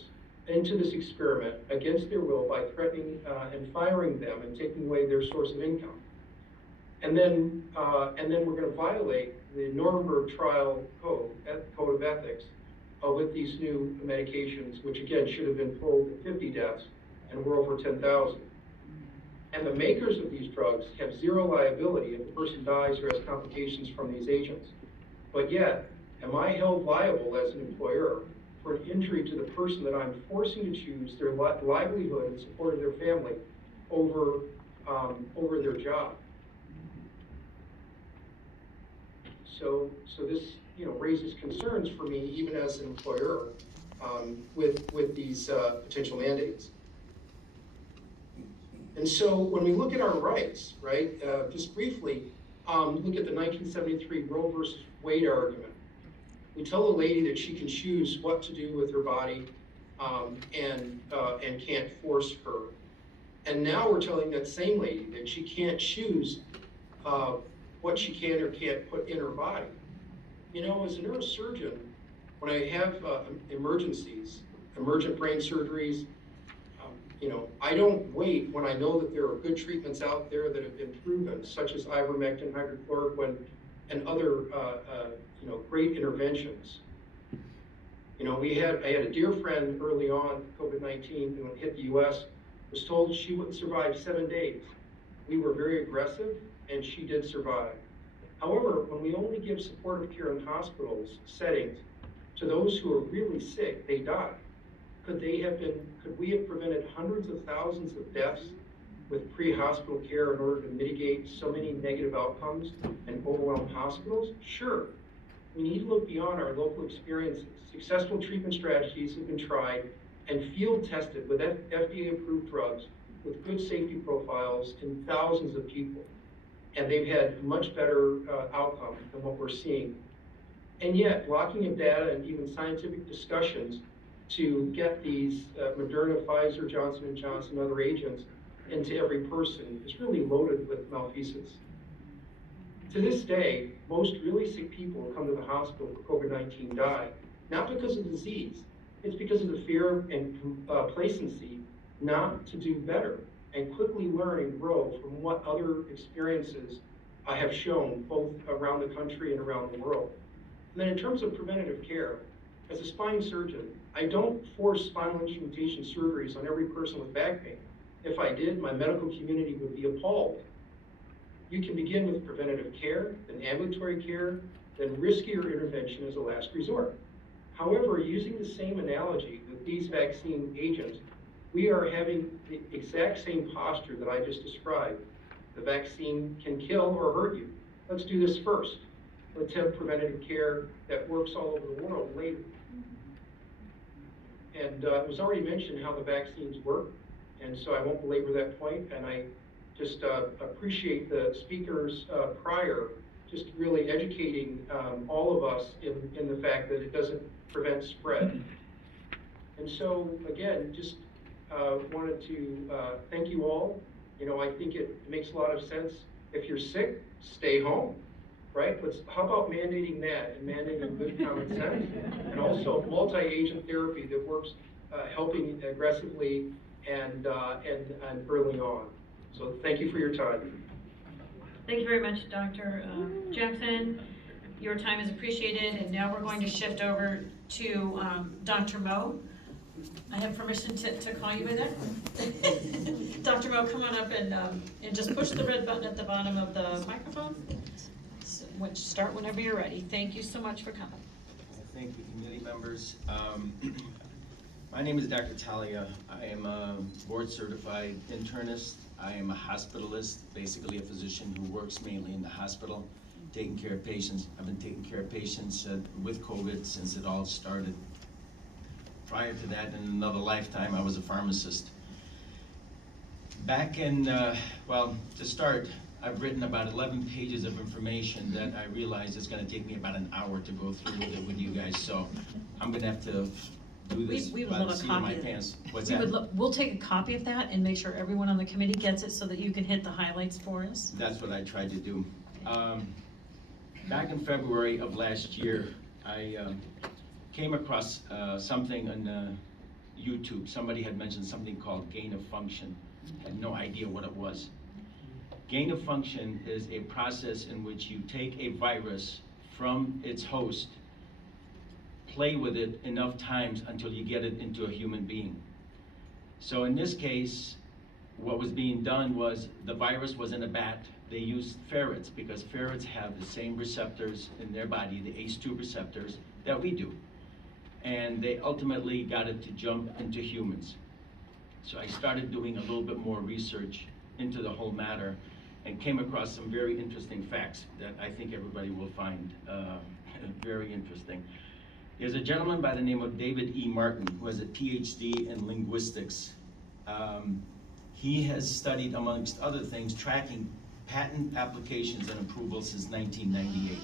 into this experiment against their will by threatening and firing them and taking away their source of income. And then we're going to violate the Nuremberg trial code of ethics with these new medications, which again should have been pulled at 50 deaths, and we're over 10,000. And the makers of these drugs have zero liability if the person dies or has complications from these agents. But yet, am I held liable as an employer for an injury to the person that I'm forcing to choose their livelihood and support of their family over their job? So this raises concerns for me, even as an employer, with these potential mandates. And so when we look at our rights, right, just briefly, look at the 1973 Roe versus Wade argument. We tell a lady that she can choose what to do with her body and can't force her. And now we're telling that same lady that she can't choose what she can or can't put in her body. You know, as a neurosurgeon, when I have emergencies, emergent brain surgeries, I don't wait when I know that there are good treatments out there that have been proven, such as ivermectin, hydrochloroquine, and other great interventions. I had a dear friend early on, COVID-19, when it hit the US, was told she wouldn't survive 7 days. We were very aggressive, and she did survive. However, when we only give supportive care in hospitals settings to those who are really sick, they die. Could we have prevented hundreds of thousands of deaths with pre-hospital care in order to mitigate so many negative outcomes and overwhelmed hospitals? Sure. We need to look beyond our local experiences. Successful treatment strategies have been tried and field tested with FDA-approved drugs with good safety profiles in thousands of people. And they've had much better outcome than what we're seeing. And yet, blocking of data and even scientific discussions to get these Moderna, Pfizer, Johnson & Johnson, and other agents into every person is really loaded with malfeasance. To this day, most really sick people who come to the hospital for COVID-19 die, not because of disease, it's because of the fear and complacency not to do better and quickly learn and grow from what other experiences have shown both around the country and around the world. And then in terms of preventative care, as a spine surgeon, I don't force spinal instrumentation surgeries on every person with back pain. If I did, my medical community would be appalled. You can begin with preventative care, then ambulatory care, then riskier intervention as a last resort. However, using the same analogy with these vaccine agents, we are having the exact same posture that I just described. The vaccine can kill or hurt you. Let's do this first. Let's have preventative care that works all over the world later. And it was already mentioned how the vaccines work, and so I won't belabor that point, and I just appreciate the speakers prior just really educating all of us in the fact that it doesn't prevent spread. And so, again, just wanted to thank you all. You know, I think it makes a lot of sense. If you're sick, stay home, right? How about mandating that and mandating good common sense? And also multi-agent therapy that works helping aggressively and early on. So thank you for your time. Thank you very much, Dr. Jackson. Your time is appreciated, and now we're going to shift over to Dr. Moe. I have permission to call you by that? Dr. Moe, come on up and just push the red button at the bottom of the microphone. Start whenever you're ready. Thank you so much for coming. Thank you, committee members. My name is Dr. Talia. I am a board-certified internist. I am a hospitalist, basically a physician who works mainly in the hospital, taking care of patients. I've been taking care of patients with COVID since it all started. Prior to that, in another lifetime, I was a pharmacist. Back in, well, to start, I've written about 11 pages of information that I realized it's gonna take me about an hour to go through with it with you guys, so I'm gonna have to do this We would by the love a seat of my copy of pants. What's We that? would we'll take a copy of that and make sure everyone on the committee gets it so that you can hit the highlights for us. That's what I tried to do. Back in February of last year, I came across something on YouTube. Somebody had mentioned something called gain of function. Had no idea what it was. Gain of function is a process in which you take a virus from its host, play with it enough times until you get it into a human being. So in this case, what was being done was the virus was in a bat. They used ferrets because ferrets have the same receptors in their body, the ACE2 receptors, that we do. And they ultimately got it to jump into humans. So I started doing a little bit more research into the whole matter and came across some very interesting facts that I think everybody will find very interesting. There's a gentleman by the name of David E. Martin who has a PhD in linguistics. He has studied, amongst other things, tracking patent applications and approvals since 1998.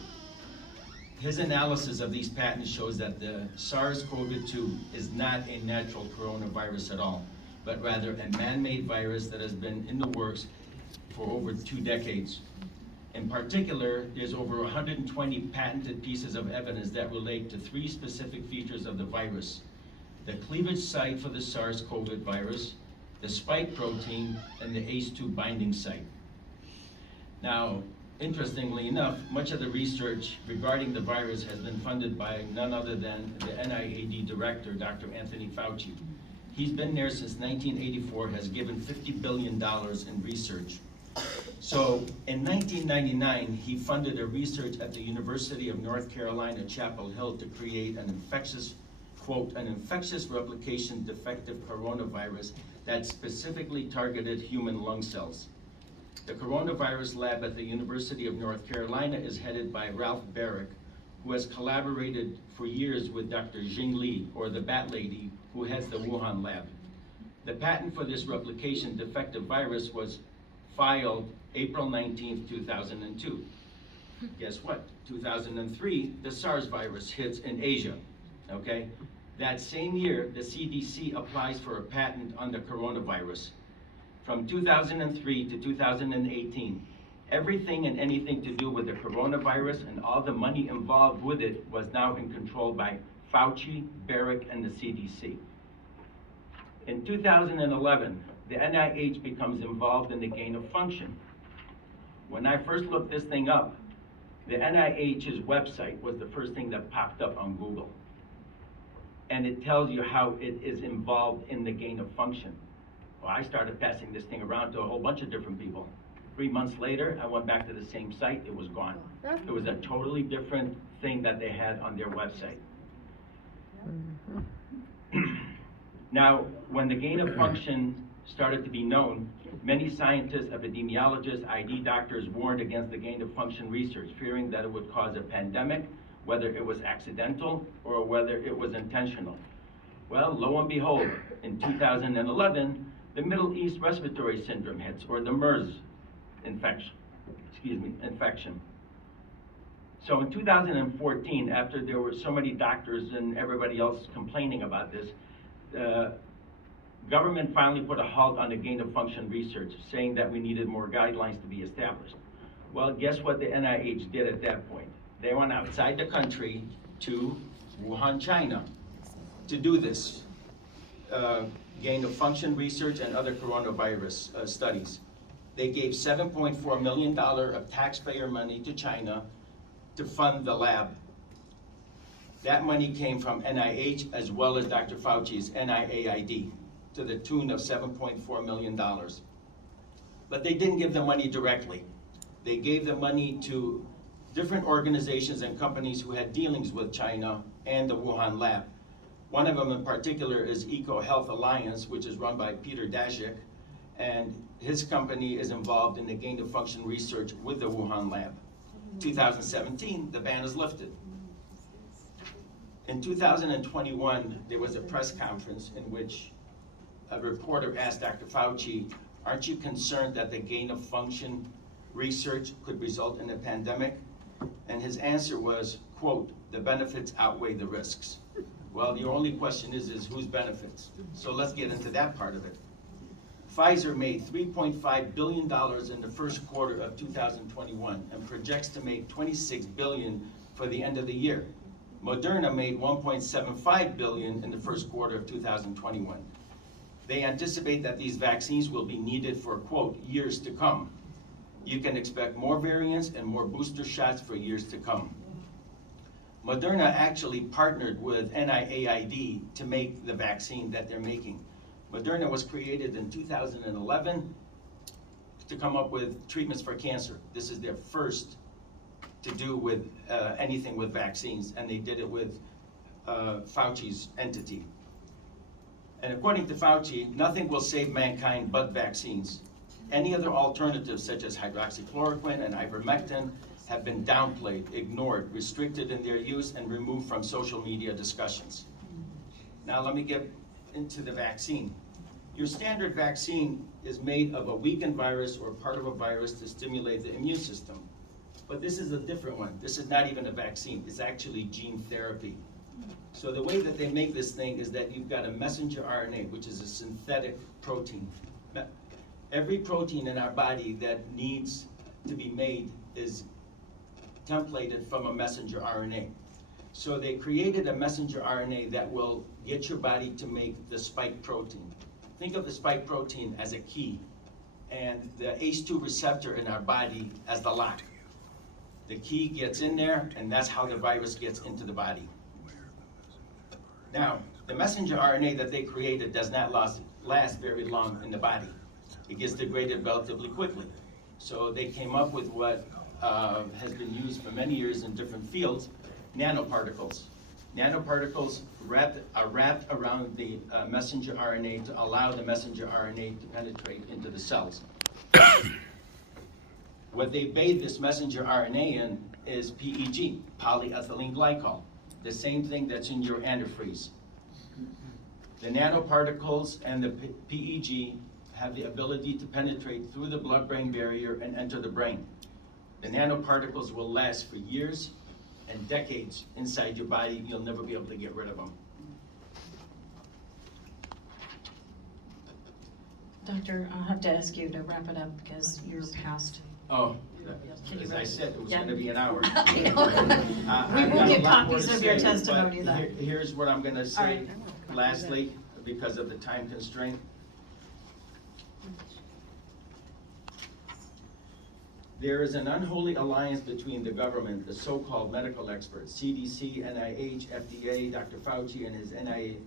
His analysis of these patents shows that the SARS-CoV-2 is not a natural coronavirus at all, but rather a man-made virus that has been in the works for over 2 decades. In particular, there's over 120 patented pieces of evidence that relate to 3 specific features of the virus: the cleavage site for the SARS-CoV virus, the spike protein, and the ACE2 binding site. Now, interestingly enough, much of the research regarding the virus has been funded by none other than the NIAID director, Dr. Anthony Fauci. He's been there since 1984, has given $50 billion in research. So in 1999, he funded a research at the University of North Carolina, Chapel Hill, to create an infectious, quote, an infectious replication defective coronavirus that specifically targeted human lung cells. The coronavirus lab at the University of North Carolina is headed by Ralph Baric, who has collaborated for years with Dr. Jing Li, or the Bat Lady, who heads the Wuhan lab. The patent for this replication defective virus was filed April 19, 2002. Guess what? 2003, the SARS virus hits in Asia, okay? That same year, the CDC applies for a patent on the coronavirus. From 2003 to 2018, everything and anything to do with the coronavirus and all the money involved with it was now in control by Fauci, Baric, and the CDC. In 2011, the NIH becomes involved in the gain of function. When I first looked this thing up, the NIH's website was the first thing that popped up on Google. And it tells you how it is involved in the gain of function. Well, I started passing this thing around to a whole bunch of different people. 3 months later, I went back to the same site, it was gone. It was a totally different thing that they had on their website. Now, when the gain of function started to be known, many scientists, epidemiologists, ID doctors warned against the gain of function research, fearing that it would cause a pandemic, whether it was accidental or whether it was intentional. Well, lo and behold, in 2011, the Middle East Respiratory Syndrome hits, or the MERS infection. So in 2014, after there were so many doctors and everybody else complaining about this, the government finally put a halt on the gain of function research, saying that we needed more guidelines to be established. Well, guess what the NIH did at that point? They went outside the country to Wuhan, China, to do this gain of function research and other coronavirus studies. They gave $7.4 million of taxpayer money to China to fund the lab. That money came from NIH as well as Dr. Fauci's NIAID to the tune of $7.4 million. But they didn't give the money directly. They gave the money to different organizations and companies who had dealings with China and the Wuhan lab. One of them in particular is EcoHealth Alliance, which is run by Peter Daszak, and his company is involved in the gain of function research with the Wuhan lab. 2017, the ban is lifted. In 2021, there was a press conference in which a reporter asked Dr. Fauci, aren't you concerned that the gain of function research could result in a pandemic? And his answer was, quote, the benefits outweigh the risks. Well, the only question is whose benefits? So let's get into that part of it. Pfizer made $3.5 billion in the first quarter of 2021 and projects to make $26 billion for the end of the year. Moderna made $1.75 billion in the first quarter of 2021. They anticipate that these vaccines will be needed for, quote, years to come. You can expect more variants and more booster shots for years to come. Moderna actually partnered with NIAID to make the vaccine that they're making. Moderna was created in 2011 to come up with treatments for cancer. This is their first to do with anything with vaccines, and they did it with Fauci's entity. And according to Fauci, nothing will save mankind but vaccines. Any other alternatives, such as hydroxychloroquine and ivermectin, have been downplayed, ignored, restricted in their use, and removed from social media discussions. Now let me get into the vaccine. Your standard vaccine is made of a weakened virus or part of a virus to stimulate the immune system. But this is a different one. This is not even a vaccine. It's actually gene therapy. So the way that they make this thing is that you've got a messenger RNA, which is a synthetic protein. Every protein in our body that needs to be made is templated from a messenger RNA. So they created a messenger RNA that will get your body to make the spike protein. Think of the spike protein as a key, and the ACE2 receptor in our body as the lock. The key gets in there, and that's how the virus gets into the body. Now, the messenger RNA that they created does not last very long in the body. It gets degraded relatively quickly. So they came up with what has been used for many years in different fields, nanoparticles. Nanoparticles are wrapped around the messenger RNA to allow the messenger RNA to penetrate into the cells. What they bathe this messenger RNA in is PEG, polyethylene glycol, the same thing that's in your antifreeze. The nanoparticles and the PEG have the ability to penetrate through the blood-brain barrier and enter the brain. The nanoparticles will last for years and decades inside your body. You'll never be able to get rid of them. Doctor, I'll have to ask you to wrap it up because you're past. Oh, as I said, it was Yeah. going to be an hour. We I've will got get a lot more copies to of your say, testimony but then. Here's what I'm going to All say right. lastly, because of the time constraint. There is an unholy alliance between the government, the so-called medical experts, CDC, NIH, FDA, Dr. Fauci and his NIAID,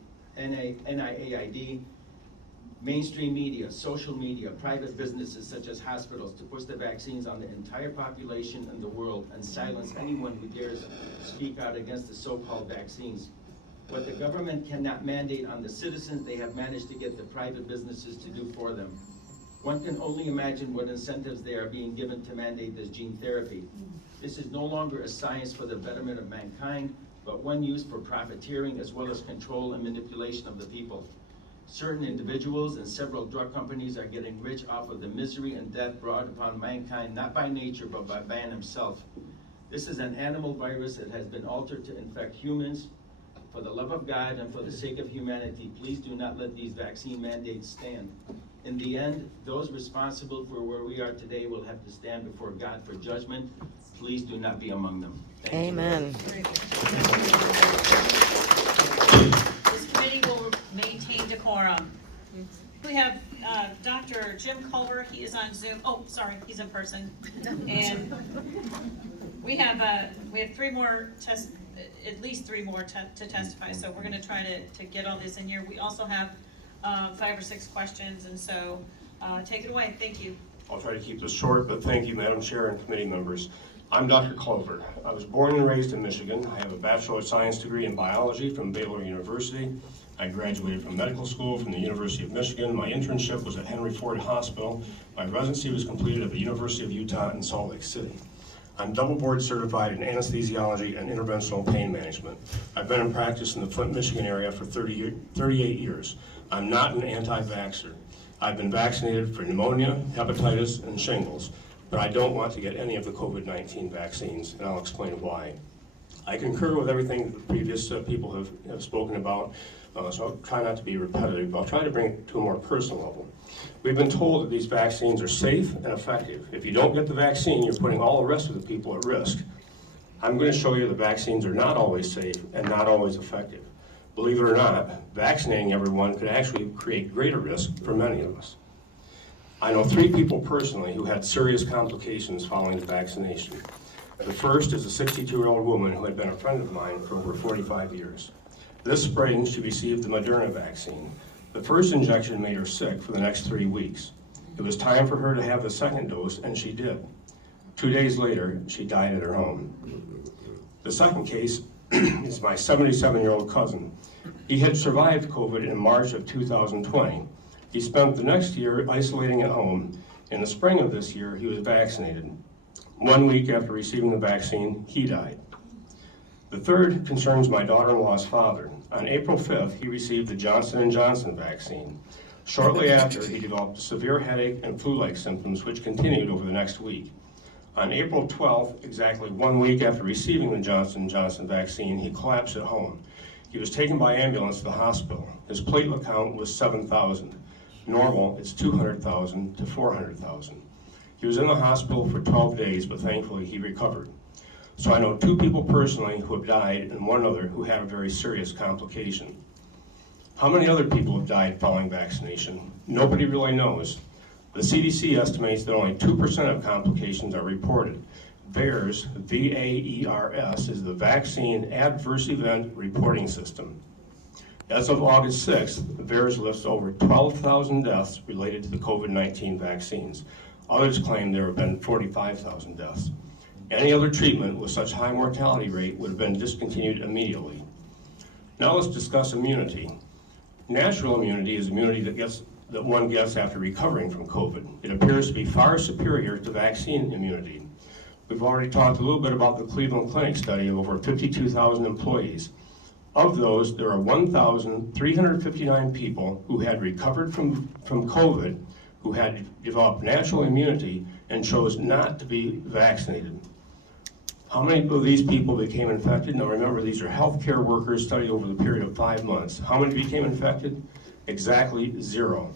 mainstream media, social media, private businesses such as hospitals to push the vaccines on the entire population in the world and silence anyone who dares speak out against the so-called vaccines. What the government cannot mandate on the citizens, they have managed to get the private businesses to do for them. One can only imagine what incentives they are being given to mandate this gene therapy. This is no longer a science for the betterment of mankind, but one used for profiteering as well as control and manipulation of the people. Certain individuals and several drug companies are getting rich off of the misery and death brought upon mankind, not by nature, but by man himself. This is an animal virus that has been altered to infect humans. For the love of God and for the sake of humanity, please do not let these vaccine mandates stand. In the end, those responsible for where we are today will have to stand before God for judgment. Please do not be among them. Thank you. Amen. This committee will maintain decorum. We have Dr. Jim Culver, he is on Zoom. Oh, sorry, he's in person. And we have three more at least three more to testify, so we're gonna try to get all this in here. We also have 5 or 6 questions, and so take it away. Thank you. I'll try to keep this short, but thank you, Madam Chair and committee members. I'm Dr. Clover. I was born and raised in Michigan. I have a Bachelor of Science degree in biology from Baylor University. I graduated from medical school from the University of Michigan. My internship was at Henry Ford Hospital. My residency was completed at the University of Utah in Salt Lake City. I'm double board certified in anesthesiology and interventional pain management. I've been in practice in the Flint, Michigan area for 38 years. I'm not an anti-vaxxer. I've been vaccinated for pneumonia, hepatitis, and shingles, but I don't want to get any of the COVID-19 vaccines, and I'll explain why. I concur with everything the previous people have spoken about, so I'll try not to be repetitive, but I'll try to bring it to a more personal level. We've been told that these vaccines are safe and effective. If you don't get the vaccine, you're putting all the rest of the people at risk. I'm going to show you the vaccines are not always safe and not always effective. Believe it or not, vaccinating everyone could actually create greater risk for many of us. I know 3 people personally who had serious complications following the vaccination. The first is a 62-year-old woman who had been a friend of mine for over 45 years. This spring, she received the Moderna vaccine. The first injection made her sick for the next 3 weeks. It was time for her to have the second dose, and she did. 2 days later, she died at her home. The second case is my 77-year-old cousin. He had survived COVID in March of 2020. He spent the next year isolating at home. In the spring of this year, he was vaccinated. 1 week after receiving the vaccine, he died. The third concerns my daughter-in-law's father. On April 5th, he received the Johnson & Johnson vaccine. Shortly after, he developed a severe headache and flu-like symptoms, which continued over the next week. On April 12th, exactly 1 week after receiving the Johnson & Johnson vaccine, he collapsed at home. He was taken by ambulance to the hospital. His platelet count was 7,000. Normal, it's 200,000 to 400,000. He was in the hospital for 12 days, but thankfully he recovered. So I know 2 people personally who have died and 1 other who had a very serious complication. How many other people have died following vaccination? Nobody really knows. The CDC estimates that only 2% of complications are reported. VAERS, V-A-E-R-S, is the Vaccine Adverse Event Reporting System. As of August 6th, VAERS lists over 12,000 deaths related to the COVID-19 vaccines. Others claim there have been 45,000 deaths. Any other treatment with such high mortality rate would have been discontinued immediately. Now let's discuss immunity. Natural immunity is immunity that one gets after recovering from COVID. It appears to be far superior to vaccine immunity. We've already talked a little bit about the Cleveland Clinic study of over 52,000 employees. Of those, there are 1,359 people who had recovered from COVID, who had developed natural immunity and chose not to be vaccinated. How many of these people became infected? Now remember, these are healthcare workers studied over the period of 5 months. How many became infected? Exactly 0.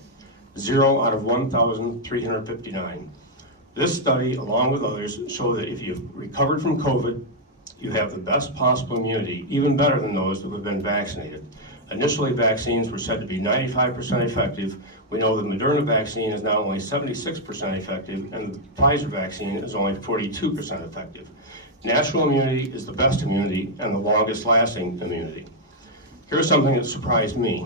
0 out of 1,359. This study, along with others, show that if you've recovered from COVID, you have the best possible immunity, even better than those who have been vaccinated. Initially, vaccines were said to be 95% effective We know the Moderna vaccine is now only 76% effective, and the Pfizer vaccine is only 42% effective. Natural immunity is the best immunity and the longest lasting immunity. Here's something that surprised me.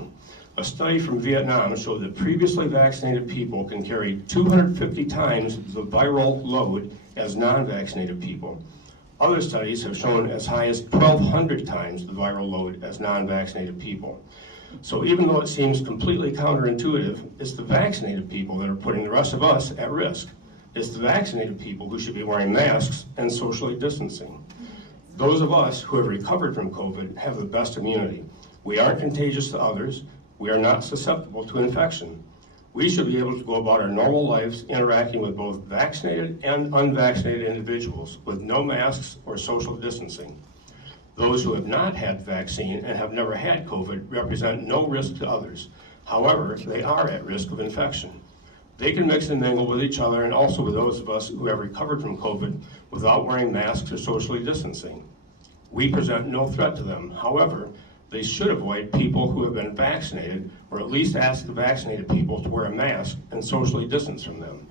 A study from Vietnam showed that previously vaccinated people can carry 250 times the viral load as non-vaccinated people. Other studies have shown as high as 1,200 times the viral load as non-vaccinated people. So even though it seems completely counterintuitive, it's the vaccinated people that are putting the rest of us at risk. It's the vaccinated people who should be wearing masks and socially distancing. Those of us who have recovered from COVID have the best immunity. We aren't contagious to others. We are not susceptible to infection. We should be able to go about our normal lives interacting with both vaccinated and unvaccinated individuals with no masks or social distancing. Those who have not had vaccine and have never had COVID represent no risk to others. However, they are at risk of infection. They can mix and mingle with each other and also with those of us who have recovered from COVID without wearing masks or socially distancing. We present no threat to them. However, they should avoid people who have been vaccinated, or at least ask the vaccinated people to wear a mask and socially distance from them.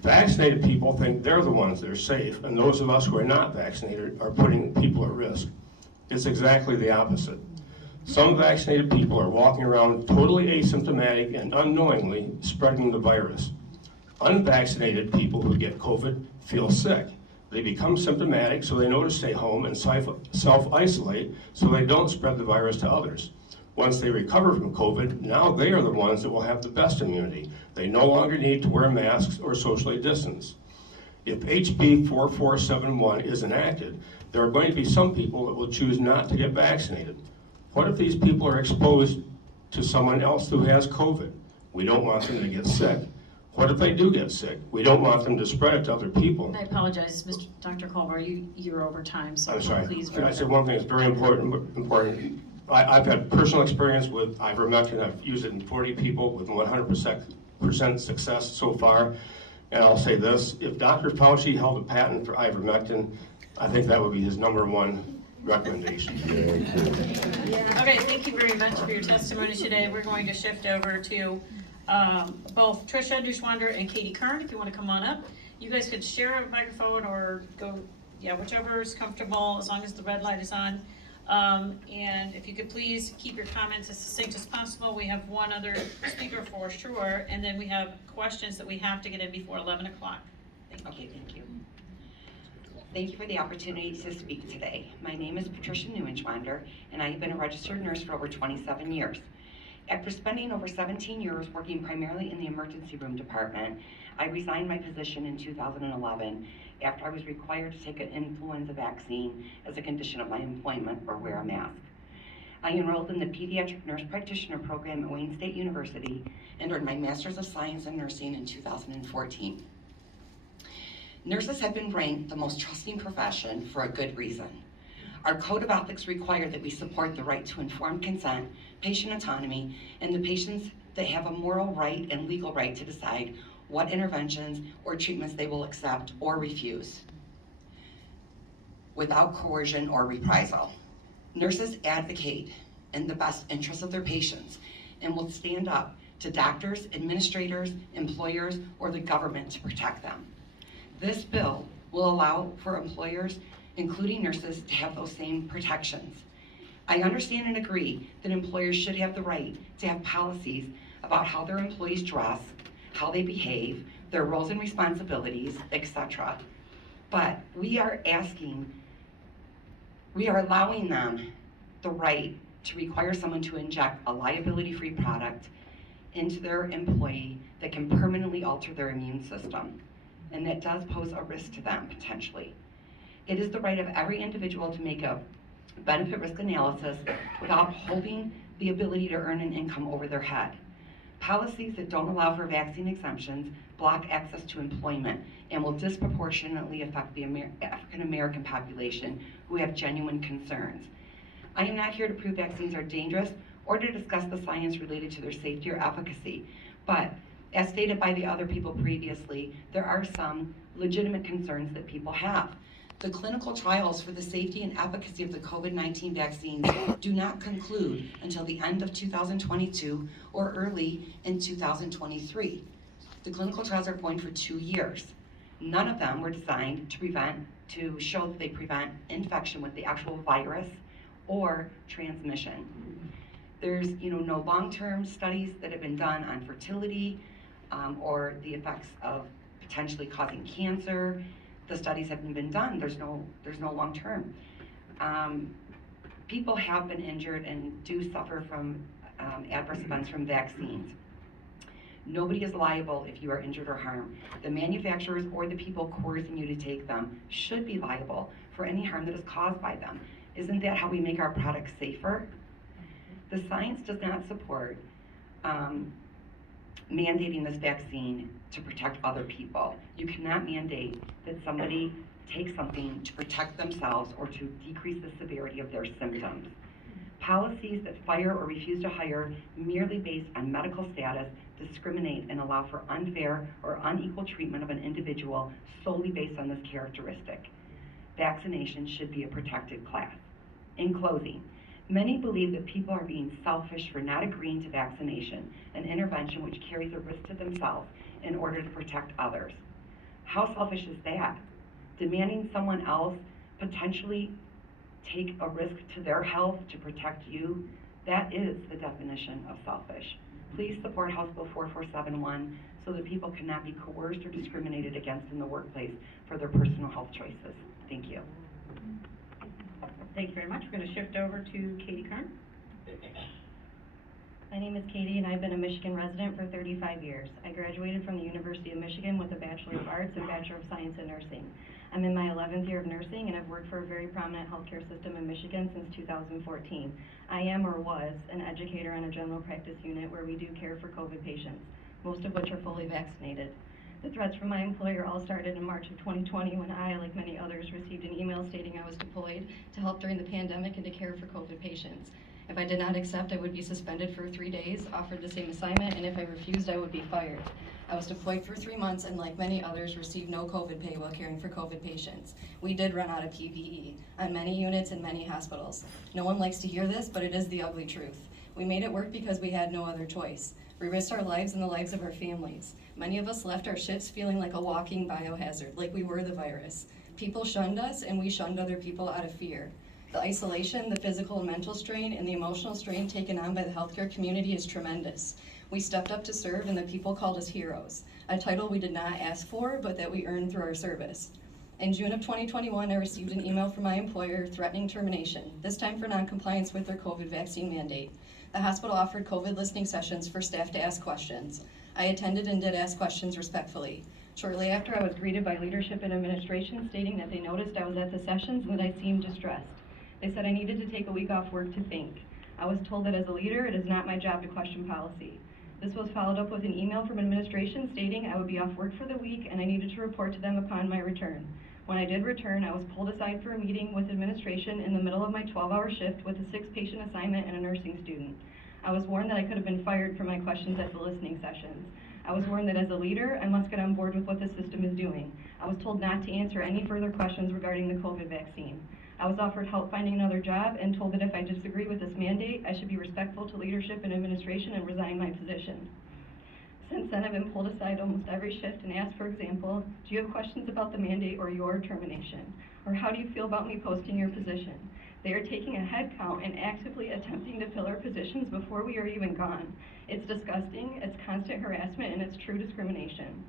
Vaccinated people think they're the ones that are safe, and those of us who are not vaccinated are putting people at risk. It's exactly the opposite. Some vaccinated people are walking around totally asymptomatic and unknowingly spreading the virus. Unvaccinated people who get COVID feel sick. They become symptomatic, so they know to stay home and self-isolate so they don't spread the virus to others. Once they recover from COVID, now they are the ones that will have the best immunity. They no longer need to wear masks or socially distance. If HB 4471 is enacted, there are going to be some people that will choose not to get vaccinated. What if these people are exposed to someone else who has COVID? We don't want them to get sick. What if they do get sick? We don't want them to spread it to other people. I apologize, Dr. Culver, you're over time, so I'm sorry. please. I said one thing that's very important. I've had personal experience with ivermectin. I've used it in 40 people with 100% success so far. And I'll say this, if Dr. Fauci held a patent for ivermectin, I think that would be his #1 recommendation. Okay, thank you very much for your testimony today. We're going to shift over to both Tricia Dushwander and Katie Kern, if you want to come on up. You guys could share a microphone or go, whichever is comfortable, as long as the red light is on. And if you could please keep your comments as succinct as possible. We have one other speaker for sure, and then we have questions that we have to get in before 11 o'clock. Okay, thank you. Thank you for the opportunity to speak today. My name is Patricia Neuenschwander, and I have been a registered nurse for over 27 years. After spending over 17 years working primarily in the emergency room department, I resigned my position in 2011 after I was required to take an influenza vaccine as a condition of my employment or wear a mask. I enrolled in the Pediatric Nurse Practitioner program at Wayne State University and earned my Master's of Science in Nursing in 2014. Nurses have been ranked the most trusting profession for a good reason. Our code of ethics require that we support the right to informed consent, patient autonomy, and the patients that have a moral right and legal right to decide what interventions or treatments they will accept or refuse without coercion or reprisal. Nurses advocate in the best interests of their patients and will stand up to doctors, administrators, employers, or the government to protect them. This bill will allow for employers, including nurses, to have those same protections. I understand and agree that employers should have the right to have policies about how their employees dress, how they behave, their roles and responsibilities, etc. But we are allowing them the right to require someone to inject a liability-free product into their employee that can permanently alter their immune system. And that does pose a risk to them, potentially. It is the right of every individual to make a benefit risk analysis without holding the ability to earn an income over their head. Policies that don't allow for vaccine exemptions block access to employment and will disproportionately affect the African American population who have genuine concerns. I am not here to prove vaccines are dangerous or to discuss the science related to their safety or efficacy, but as stated by the other people previously, there are some legitimate concerns that people have. The clinical trials for the safety and efficacy of the COVID-19 vaccines do not conclude until the end of 2022 or early in 2023. The clinical trials are going for 2 years. None of them were designed to show that they prevent infection with the actual virus or transmission. There's no long-term studies that have been done on fertility or the effects of potentially causing cancer. The studies haven't been done. There's no long-term. People have been injured and do suffer from adverse events from vaccines. Nobody is liable if you are injured or harmed. The manufacturers or the people coercing you to take them should be liable for any harm that is caused by them. Isn't that how we make our products safer? The science does not support mandating this vaccine to protect other people. You cannot mandate that somebody take something to protect themselves or to decrease the severity of their symptoms. Policies that fire or refuse to hire merely based on medical status discriminate and allow for unfair or unequal treatment of an individual solely based on this characteristic. Vaccination should be a protected class. In closing, many believe that people are being selfish for not agreeing to vaccination, an intervention which carries a risk to themselves in order to protect others. How selfish is that? Demanding someone else potentially take a risk to their health to protect you, that is the definition of selfish. Please support House Bill 4471 so that people cannot be coerced or discriminated against in the workplace for their personal health choices. Thank you. Thank you very much. We're going to shift over to Katie Kern. My name is Katie and I've been a Michigan resident for 35 years. I graduated from the University of Michigan with a Bachelor of Arts and Bachelor of Science in Nursing. I'm in my 11th year of nursing and I've worked for a very prominent healthcare system in Michigan since 2014. I am or was an educator on a general practice unit where we do care for COVID patients, most of which are fully vaccinated. The threats from my employer all started in March of 2020 when I, like many others, received an email stating I was deployed to help during the pandemic and to care for COVID patients. If I did not accept, I would be suspended for 3 days, offered the same assignment, and if I refused, I would be fired. I was deployed for 3 months and, like many others, received no COVID pay while caring for COVID patients. We did run out of PPE on many units and many hospitals. No one likes to hear this, but it is the ugly truth. We made it work because we had no other choice. We risked our lives and the lives of our families. Many of us left our shifts feeling like a walking biohazard, like we were the virus. People shunned us, and we shunned other people out of fear. The isolation, the physical and mental strain, and the emotional strain taken on by the healthcare community is tremendous. We stepped up to serve, and the people called us heroes, a title we did not ask for, but that we earned through our service. In June of 2021, I received an email from my employer threatening termination, this time for non-compliance with their COVID vaccine mandate. The hospital offered COVID listening sessions for staff to ask questions. I attended and did ask questions respectfully. Shortly after, I was greeted by leadership and administration stating that they noticed I was at the sessions and that I seemed distressed. They said I needed to take a week off work to think. I was told that as a leader, it is not my job to question policy. This was followed up with an email from administration stating I would be off work for the week and I needed to report to them upon my return. When I did return, I was pulled aside for a meeting with administration in the middle of my 12-hour shift with a 6-patient assignment and a nursing student. I was warned that I could have been fired for my questions at the listening sessions. I was warned that as a leader, I must get on board with what the system is doing. I was told not to answer any further questions regarding the COVID vaccine. I was offered help finding another job and told that if I disagree with this mandate, I should be respectful to leadership and administration and resign my position. Since then, I've been pulled aside almost every shift and asked, for example, do you have questions about the mandate or your termination? Or how do you feel about me posting your position? They are taking a head count and actively attempting to fill our positions before we are even gone. It's disgusting, it's constant harassment, and it's true discrimination.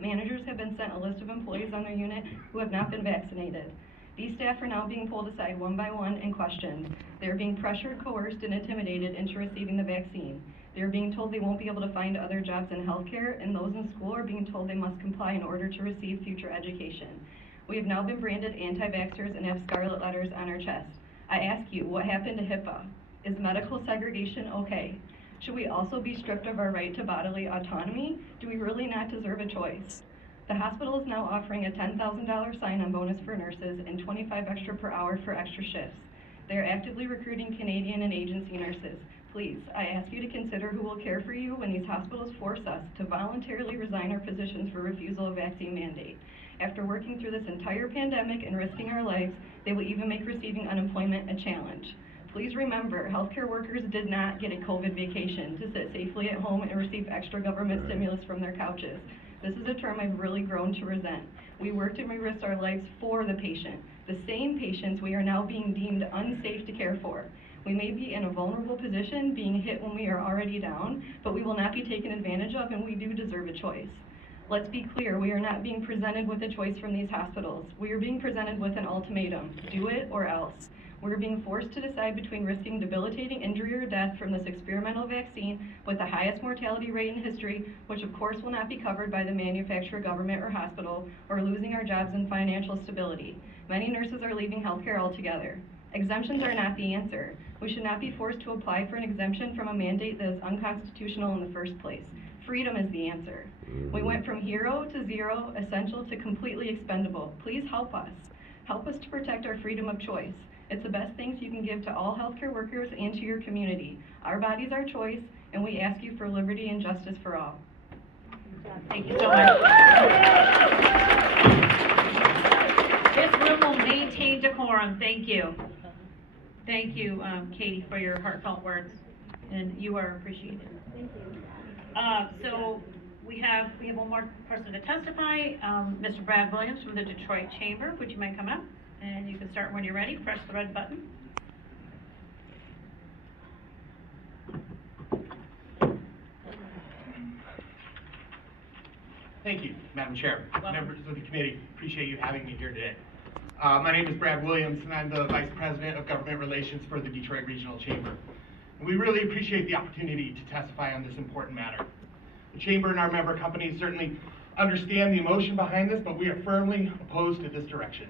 Managers have been sent a list of employees on their unit who have not been vaccinated. These staff are now being pulled aside one by one and questioned. They are being pressured, coerced, and intimidated into receiving the vaccine. They are being told they won't be able to find other jobs in healthcare, and those in school are being told they must comply in order to receive future education. We have now been branded anti-vaxxers and have scarlet letters on our chests. I ask you, what happened to HIPAA? Is medical segregation okay? Should we also be stripped of our right to bodily autonomy? Do we really not deserve a choice? The hospital is now offering a $10,000 sign-on bonus for nurses and $25 extra per hour for extra shifts. They are actively recruiting Canadian and agency nurses. Please, I ask you to consider who will care for you when these hospitals force us to voluntarily resign our positions for refusal of vaccine mandate. After working through this entire pandemic and risking our lives, they will even make receiving unemployment a challenge. Please remember, healthcare workers did not get a COVID vacation to sit safely at home and receive extra government stimulus from their couches. This is a term I've really grown to resent. We worked and we risked our lives for the patient. The same patients we are now being deemed unsafe to care for. We may be in a vulnerable position, being hit when we are already down, but we will not be taken advantage of, and we do deserve a choice. Let's be clear, we are not being presented with a choice from these hospitals. We are being presented with an ultimatum: do it or else. We're being forced to decide between risking debilitating injury or death from this experimental vaccine with the highest mortality rate in history, which of course will not be covered by the manufacturer, government, or hospital, or losing our jobs and financial stability. Many nurses are leaving healthcare altogether. Exemptions are not the answer. We should not be forced to apply for an exemption from a mandate that is unconstitutional in the first place. Freedom is the answer. We went from hero to zero, essential to completely expendable. Please help us. Help us to protect our freedom of choice. It's the best things you can give to all healthcare workers and to your community. Our body's our choice, and we ask you for liberty and justice for all. Thank you so much. This room will maintain decorum. Thank you. Thank you, Katie, for your heartfelt words, and you are appreciated. Thank you. So we have one more person to testify, Mr. Brad Williams from the Detroit Chamber. Would you mind coming up? And you can start when you're ready. Press the red button. Thank you, Madam Chair. Welcome. Members of the committee, appreciate you having me here today. My name is Brad Williams, and I'm the Vice President of Government Relations for the Detroit Regional Chamber. And we really appreciate the opportunity to testify on this important matter. The Chamber and our member companies certainly understand the emotion behind this, but we are firmly opposed to this direction.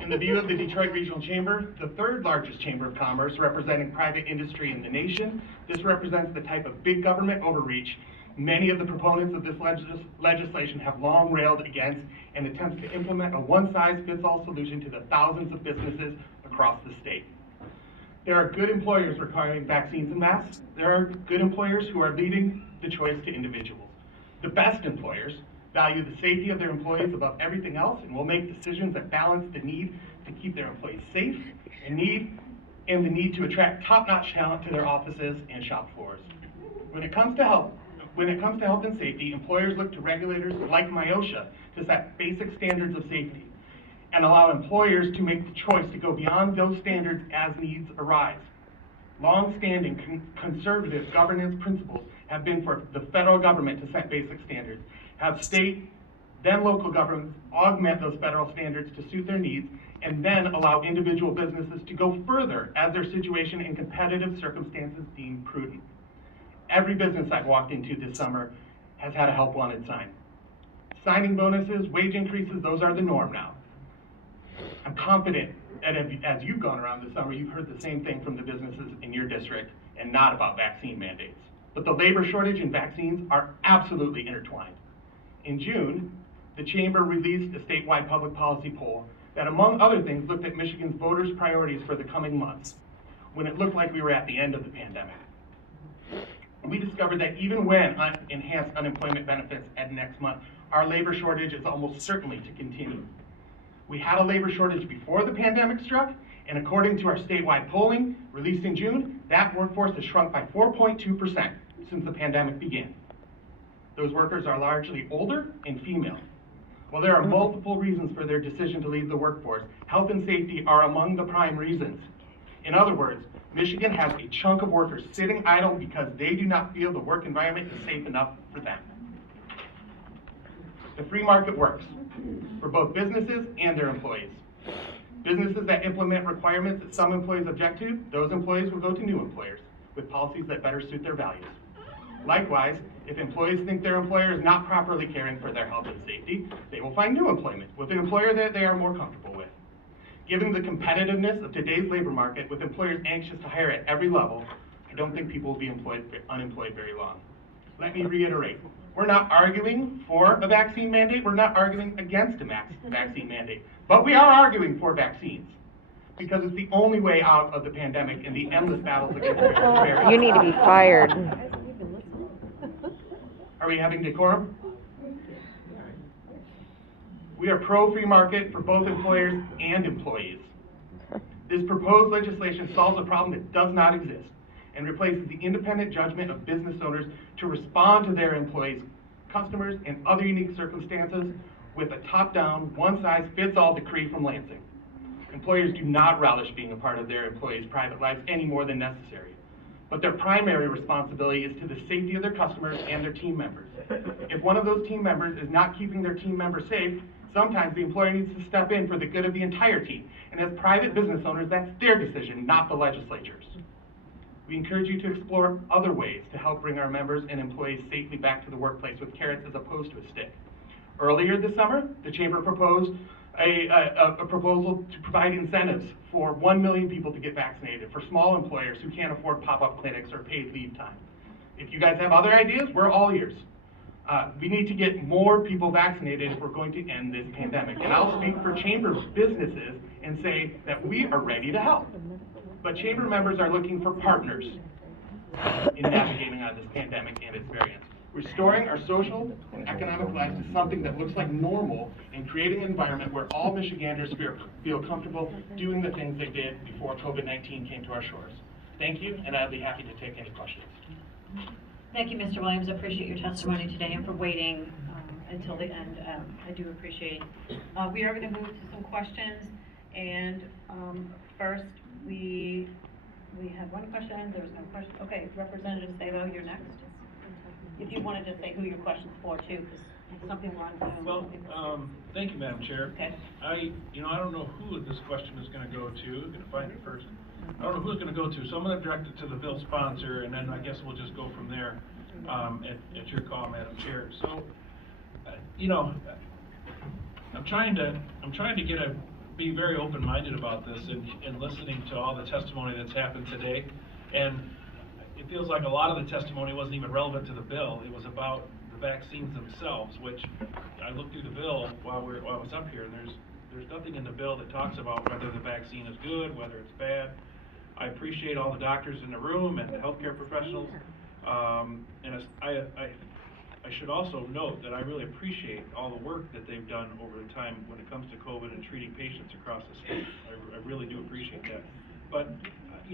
In the view of the Detroit Regional Chamber, the third largest chamber of commerce representing private industry in the nation, this represents the type of big government overreach many of the proponents of this legislation have long railed against and attempts to implement a one-size-fits-all solution to the thousands of businesses across the state. There are good employers requiring vaccines and masks. There are good employers who are leaving the choice to individuals. The best employers value the safety of their employees above everything else and will make decisions that balance the need to keep their employees safe and the need to attract top-notch talent to their offices and shop floors. When it comes to health and safety, employers look to regulators like MIOSHA to set basic standards of safety and allow employers to make the choice to go beyond those standards as needs arise. Long-standing conservative governance principles have been for the federal government to set basic standards, have state, then local governments augment those federal standards to suit their needs, and then allow individual businesses to go further as their situation and competitive circumstances deem prudent. Every business I've walked into this summer has had a help wanted sign. Signing bonuses, wage increases, those are the norm now. I'm confident that as you've gone around this summer, you've heard the same thing from the businesses in your district and not about vaccine mandates. But the labor shortage and vaccines are absolutely intertwined. In June, the Chamber released a statewide public policy poll that, among other things, looked at Michigan's voters' priorities for the coming months, when it looked like we were at the end of the pandemic. We discovered that even when enhanced unemployment benefits end next month, our labor shortage is almost certainly to continue. We had a labor shortage before the pandemic struck, and according to our statewide polling released in June, that workforce has shrunk by 4.2% since the pandemic began. Those workers are largely older and female. While there are multiple reasons for their decision to leave the workforce, health and safety are among the prime reasons. In other words, Michigan has a chunk of workers sitting idle because they do not feel the work environment is safe enough for them. The free market works for both businesses and their employees. Businesses that implement requirements that some employees object to, those employees will go to new employers with policies that better suit their values. Likewise, if employees think their employer is not properly caring for their health and safety, they will find new employment with an employer that they are more comfortable with. Given the competitiveness of today's labor market, with employers anxious to hire at every level, I don't think people will be unemployed very long. Let me reiterate, we're not arguing for a vaccine mandate, we're not arguing against a vaccine mandate, but we are arguing for vaccines, because it's the only way out of the pandemic and the endless battles against variants. You need to be fired. Are we having decorum? We are pro-free market for both employers and employees. This proposed legislation solves a problem that does not exist and replaces the independent judgment of business owners to respond to their employees, customers, and other unique circumstances with a top-down, one-size-fits-all decree from Lansing. Employers do not relish being a part of their employees' private lives any more than necessary, but their primary responsibility is to the safety of their customers and their team members. If one of those team members is not keeping their team member safe, sometimes the employer needs to step in for the good of the entire team. And as private business owners, that's their decision, not the legislature's. We encourage you to explore other ways to help bring our members and employees safely back to the workplace with carrots as opposed to a stick. Earlier this summer, the Chamber proposed a proposal to provide incentives for 1 million people to get vaccinated for small employers who can't afford pop-up clinics or paid leave time. If you guys have other ideas, we're all ears. We need to get more people vaccinated if we're going to end this pandemic. And I'll speak for Chamber businesses and say that we are ready to help. But Chamber members are looking for partners in navigating out this pandemic and its variants. Restoring our social and economic lives to something that looks like normal and creating an environment where all Michiganders feel comfortable doing the things they did before COVID-19 came to our shores. Thank you, and I'll be happy to take any questions. Thank you, Mr. Williams. I appreciate your testimony today and for waiting until the end. I do appreciate. We are going to move to some questions, and first we had one question. There was no question. Okay, Representative Sabo, you're next. If you wanted to say who your question's for too, because something wrong. Well, thank you, Madam Chair. Okay. I don't know who this question is going to go to. I'm going to find it first. I don't know who it's going to go to, so I'm going to direct it to the bill sponsor, and then I guess we'll just go from there at your call, Madam Chair. So, I'm trying to be very open-minded about this and listening to all the testimony that's happened today, and it feels like a lot of the testimony wasn't even relevant to the bill. It was about the vaccines themselves, which I looked through the bill while I was up here, and there's nothing in the bill that talks about whether the vaccine is good, whether it's bad. I appreciate all the doctors in the room and the healthcare professionals, and I should also note that I really appreciate all the work that they've done over the time when it comes to COVID and treating patients across the state. I really do appreciate that. But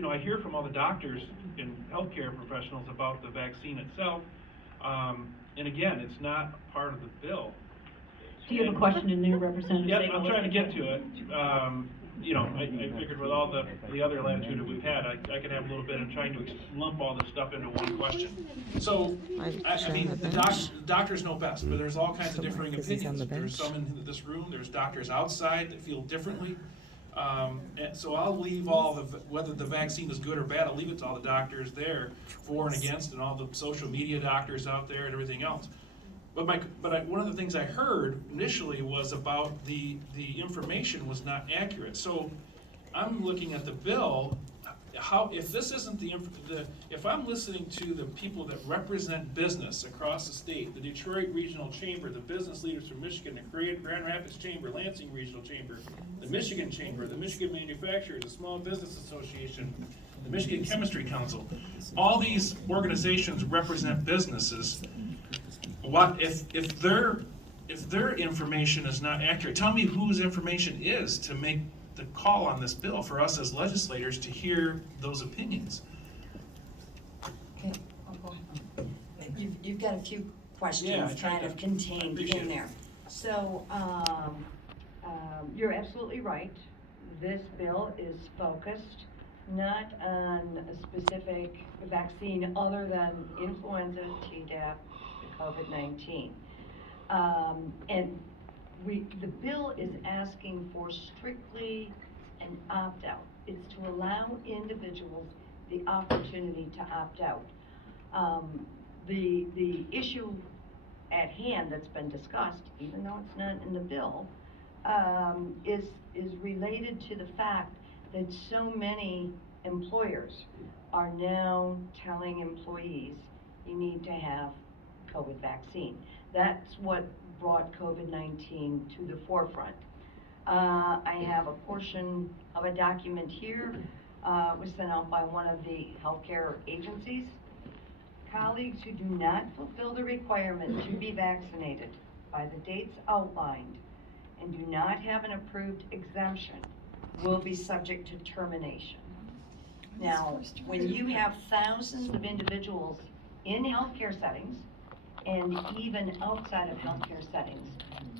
I hear from all the doctors and healthcare professionals about the vaccine itself, and again, it's not part of the bill. Do you have a question in there, Representative Yep, Sabo? I'm trying to get to it. I figured with all the other latitude that we've had, I could have a little bit of trying to lump all this stuff into one question. So, I mean, the doctors know best, but there's all kinds of differing opinions. There's some in this room, there's doctors outside that feel differently. And so I'll leave whether the vaccine is good or bad, I'll leave it to all the doctors there, for and against, and all the social media doctors out there and everything else. But one of the things I heard initially was about the information was not accurate. So I'm looking at the bill. If this isn't if I'm listening to the people that represent business across the state, the Detroit Regional Chamber, the business leaders from Michigan, the Grand Rapids Chamber, Lansing Regional Chamber, the Michigan Chamber, the Michigan Manufacturers, the Small Business Association, the Michigan Chemistry Council, all these organizations represent businesses. What if their information is not accurate? Tell me whose information is to make the call on this bill for us as legislators to hear those opinions. Okay, I'll go ahead. You've got a few questions kind of contained in there. So, you're absolutely right. This bill is focused not on a specific vaccine other than influenza, Tdap, COVID-19. And the bill is asking for strictly an opt-out. It's to allow individuals the opportunity to opt out. The issue at hand that's been discussed, even though it's not in the bill, is related to the fact that so many employers are now telling employees you need to have COVID vaccine. That's what brought COVID-19 to the forefront. I have a portion of a document here, was sent out by one of the healthcare agencies. Colleagues who do not fulfill the requirement to be vaccinated by the dates outlined and do not have an approved exemption will be subject to termination. Now, when you have thousands of individuals in healthcare settings and even outside of healthcare settings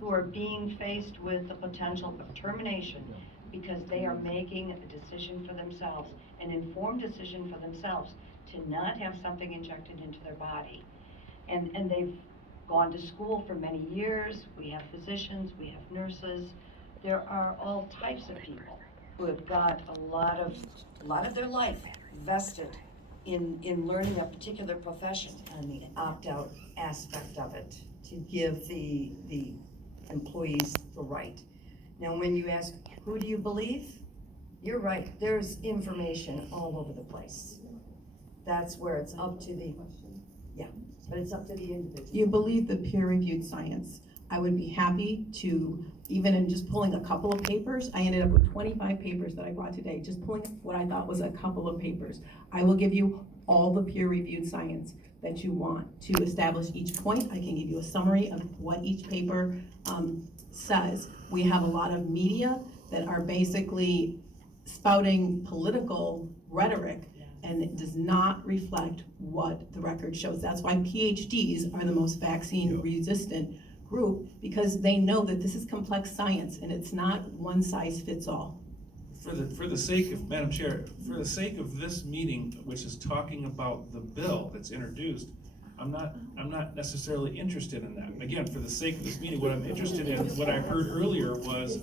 who are being faced with the potential of termination because they are making a decision for themselves, an informed decision for themselves to not have something injected into their body. And they've gone to school for many years. We have physicians, we have nurses. There are all types of people who have got a lot of their life vested in learning a particular profession and the opt-out aspect of it to give the employees the right. Now, when you ask, who do you believe? You're right, there's information all over the place. That's where it's up to the, but it's up to the individual. You believe the peer-reviewed science. I would be happy to, even in just pulling a couple of papers, I ended up with 25 papers that I brought today, just pulling what I thought was a couple of papers. I will give you all the peer-reviewed science that you want to establish each point. I can give you a summary of what each paper says. We have a lot of media that are basically spouting political rhetoric, and it does not reflect what the record shows. That's why PhDs are the most vaccine resistant group, because they know that this is complex science and it's not one size fits all. For the sake of, Madam Chair, for the sake of this meeting, which is talking about the bill that's introduced, I'm not necessarily interested in that. Again, for the sake of this meeting, what I'm interested in, what I heard earlier was,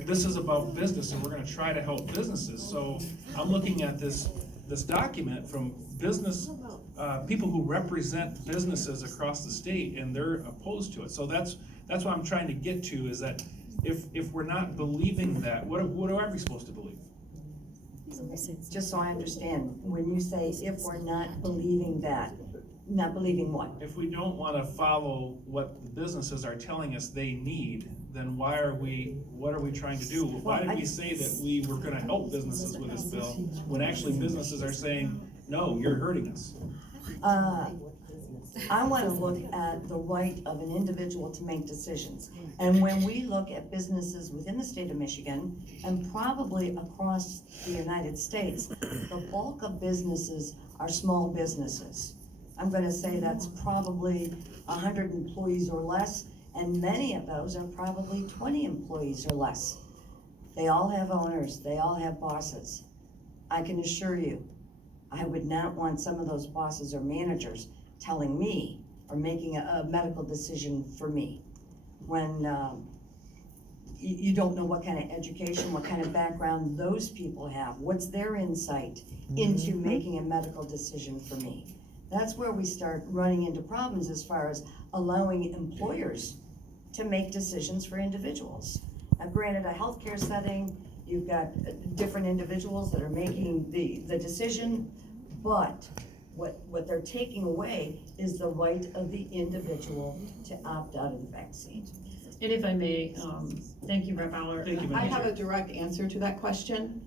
this is about business and we're gonna try to help businesses. So I'm looking at this document from business, people who represent businesses across the state, and they're opposed to it. So that's what I'm trying to get to, is that if we're not believing that, what are we supposed to believe? Just so I understand, when you say if we're not believing that, not believing what? If we don't wanna follow what the businesses are telling us they need, then what are we trying to do? Why did we say that we were gonna help businesses with this bill, when actually businesses are saying, no, you're hurting us? I want to look at the right of an individual to make decisions. And when we look at businesses within the state of Michigan, and probably across the United States, the bulk of businesses are small businesses. I'm going to say that's probably 100 employees or less, and many of those are probably 20 employees or less. They all have owners, they all have bosses. I can assure you, I would not want some of those bosses or managers telling me or making a medical decision for me when you don't know what kind of education, what kind of background those people have, what's their insight into making a medical decision for me. That's where we start running into problems as far as allowing employers to make decisions for individuals. Now, granted, a healthcare setting, you've got different individuals that are making the decision, but what they're taking away is the right of the individual to opt out of the vaccine. And if I may, thank you, Rep. Aller. Thank you, I Madam have Chair. a direct answer to that question.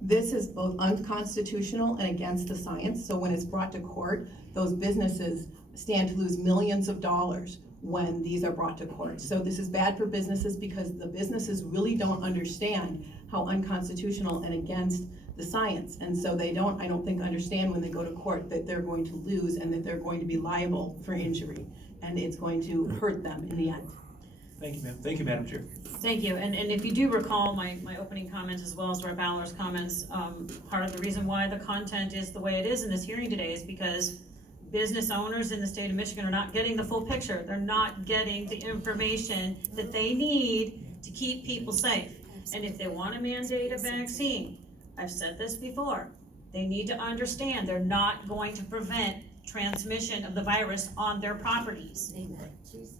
This is both unconstitutional and against the science, so when it's brought to court, those businesses stand to lose millions of dollars when these are brought to court. So this is bad for businesses because the businesses really don't understand how unconstitutional and against the science. And so they don't, I don't think, understand when they go to court that they're going to lose and that they're going to be liable for injury. And it's going to hurt them in the end. Thank you, ma'am. Thank you, Madam Chair. Thank you, and if you do recall my opening comments as well as Rep. Baller's comments, part of the reason why the content is the way it is in this hearing today is because business owners in the state of Michigan are not getting the full picture. They're not getting the information that they need to keep people safe. And if they want to mandate a vaccine, I've said this before, they need to understand they're not going to prevent transmission of the virus on their properties.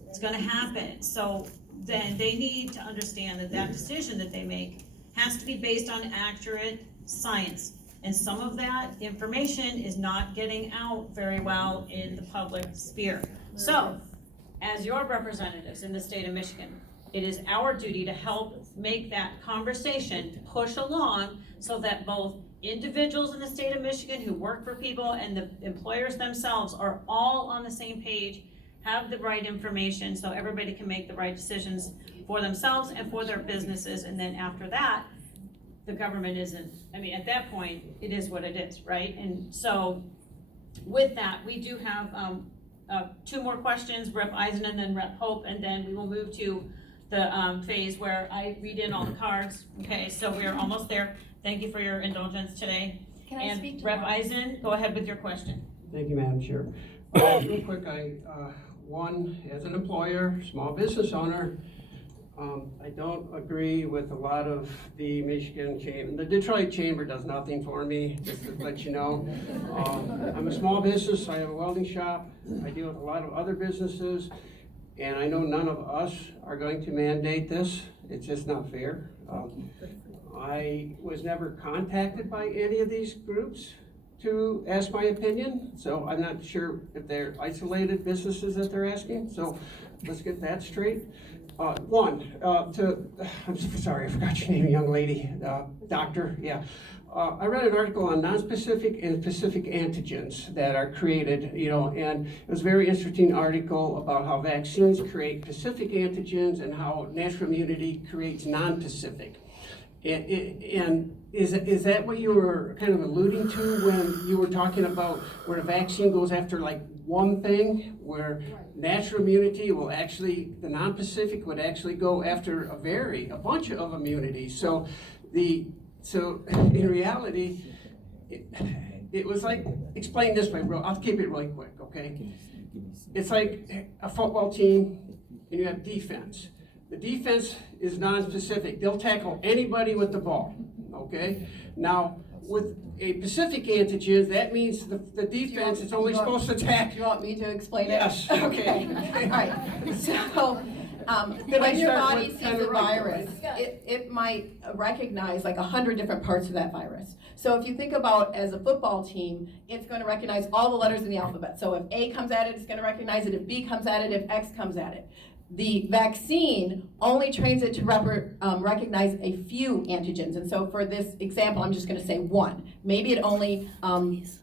It's gonna happen, so then they need to understand that that decision that they make has to be based on accurate science. And some of that information is not getting out very well in the public sphere. So, as your representatives in the state of Michigan, it is our duty to help make that conversation push along so that both individuals in the state of Michigan who work for people and the employers themselves are all on the same page, have the right information so everybody can make the right decisions for themselves and for their businesses, and then after that, the government isn't, I mean, at that point, it is what it is, right? And so, with that, we do have, two more questions, Rep. Eisen and then Rep. Hope, and then we will move to the, phase where I read in all the cards. Okay, so we are almost there. Thank you for your indulgence today. Can I And speak to Rep. one? Eisen, go ahead with your question. Thank you, Madam Chair. Real quick, one, as an employer, small business owner, I don't agree with a lot of the Michigan Chamber. The Detroit Chamber does nothing for me, just to let you know. I'm a small business, I have a welding shop, I deal with a lot of other businesses, and I know none of us are going to mandate this. It's just not fair. I was never contacted by any of these groups to ask my opinion, so I'm not sure if they're isolated businesses that they're asking, so let's get that straight. I'm sorry, I forgot your name, young lady, doctor, yeah. I read an article on non-specific and specific antigens that are created, you know, and it was a very interesting article about how vaccines create specific antigens and how natural immunity creates non-specific. And is that what you were kind of alluding to when you were talking about where a vaccine goes after like one thing, where natural immunity will actually, the non-specific would actually go after a bunch of immunities. So in reality, it was like, explain this way, bro. I'll keep it really quick, okay? It's like a football team and you have defense. The defense is non-specific. They'll tackle anybody with the ball, okay? Now, with a specific antigen, that means the defense is only supposed to attack. Do you want me to explain it? Yes, okay. All right, so, when your body sees a virus, it might recognize like 100 different parts of that virus. So if you think about as a football team, it's going to recognize all the letters in the alphabet. So if A comes at it, it's going to recognize it. If B comes at it, if X comes at it. The vaccine only trains it to recognize a few antigens. And so for this example, I'm just going to say one. Maybe it only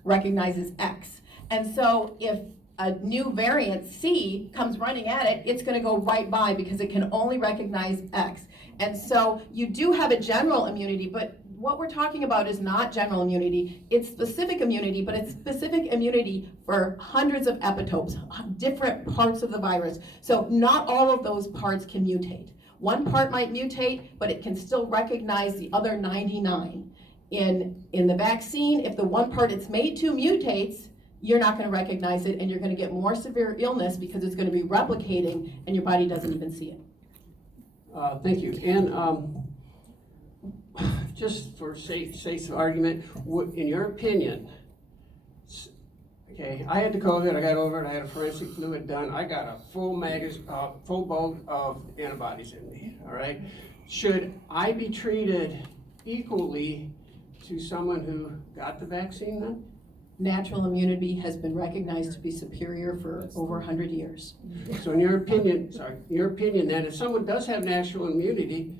recognizes X. And so if a new variant, C, comes running at it, it's going to go right by because it can only recognize X. And so you do have a general immunity, but what we're talking about is not general immunity, it's specific immunity, but it's specific immunity for hundreds of epitopes, different parts of the virus. So not all of those parts can mutate. One part might mutate, but it can still recognize the other 99. In the vaccine, if the one part it's made to mutates, you're not going to recognize it and you're going to get more severe illness because it's going to be replicating and your body doesn't even see it. Thank you. And just for sake of argument, in your opinion, okay, I had the COVID, I got over it, I had a forensic fluid done, I got a full boat of antibodies in me, all right? Should I be treated equally to someone who got the vaccine then? Natural immunity has been recognized to be superior for over 100 years. So in your opinion, then, if someone does have natural immunity,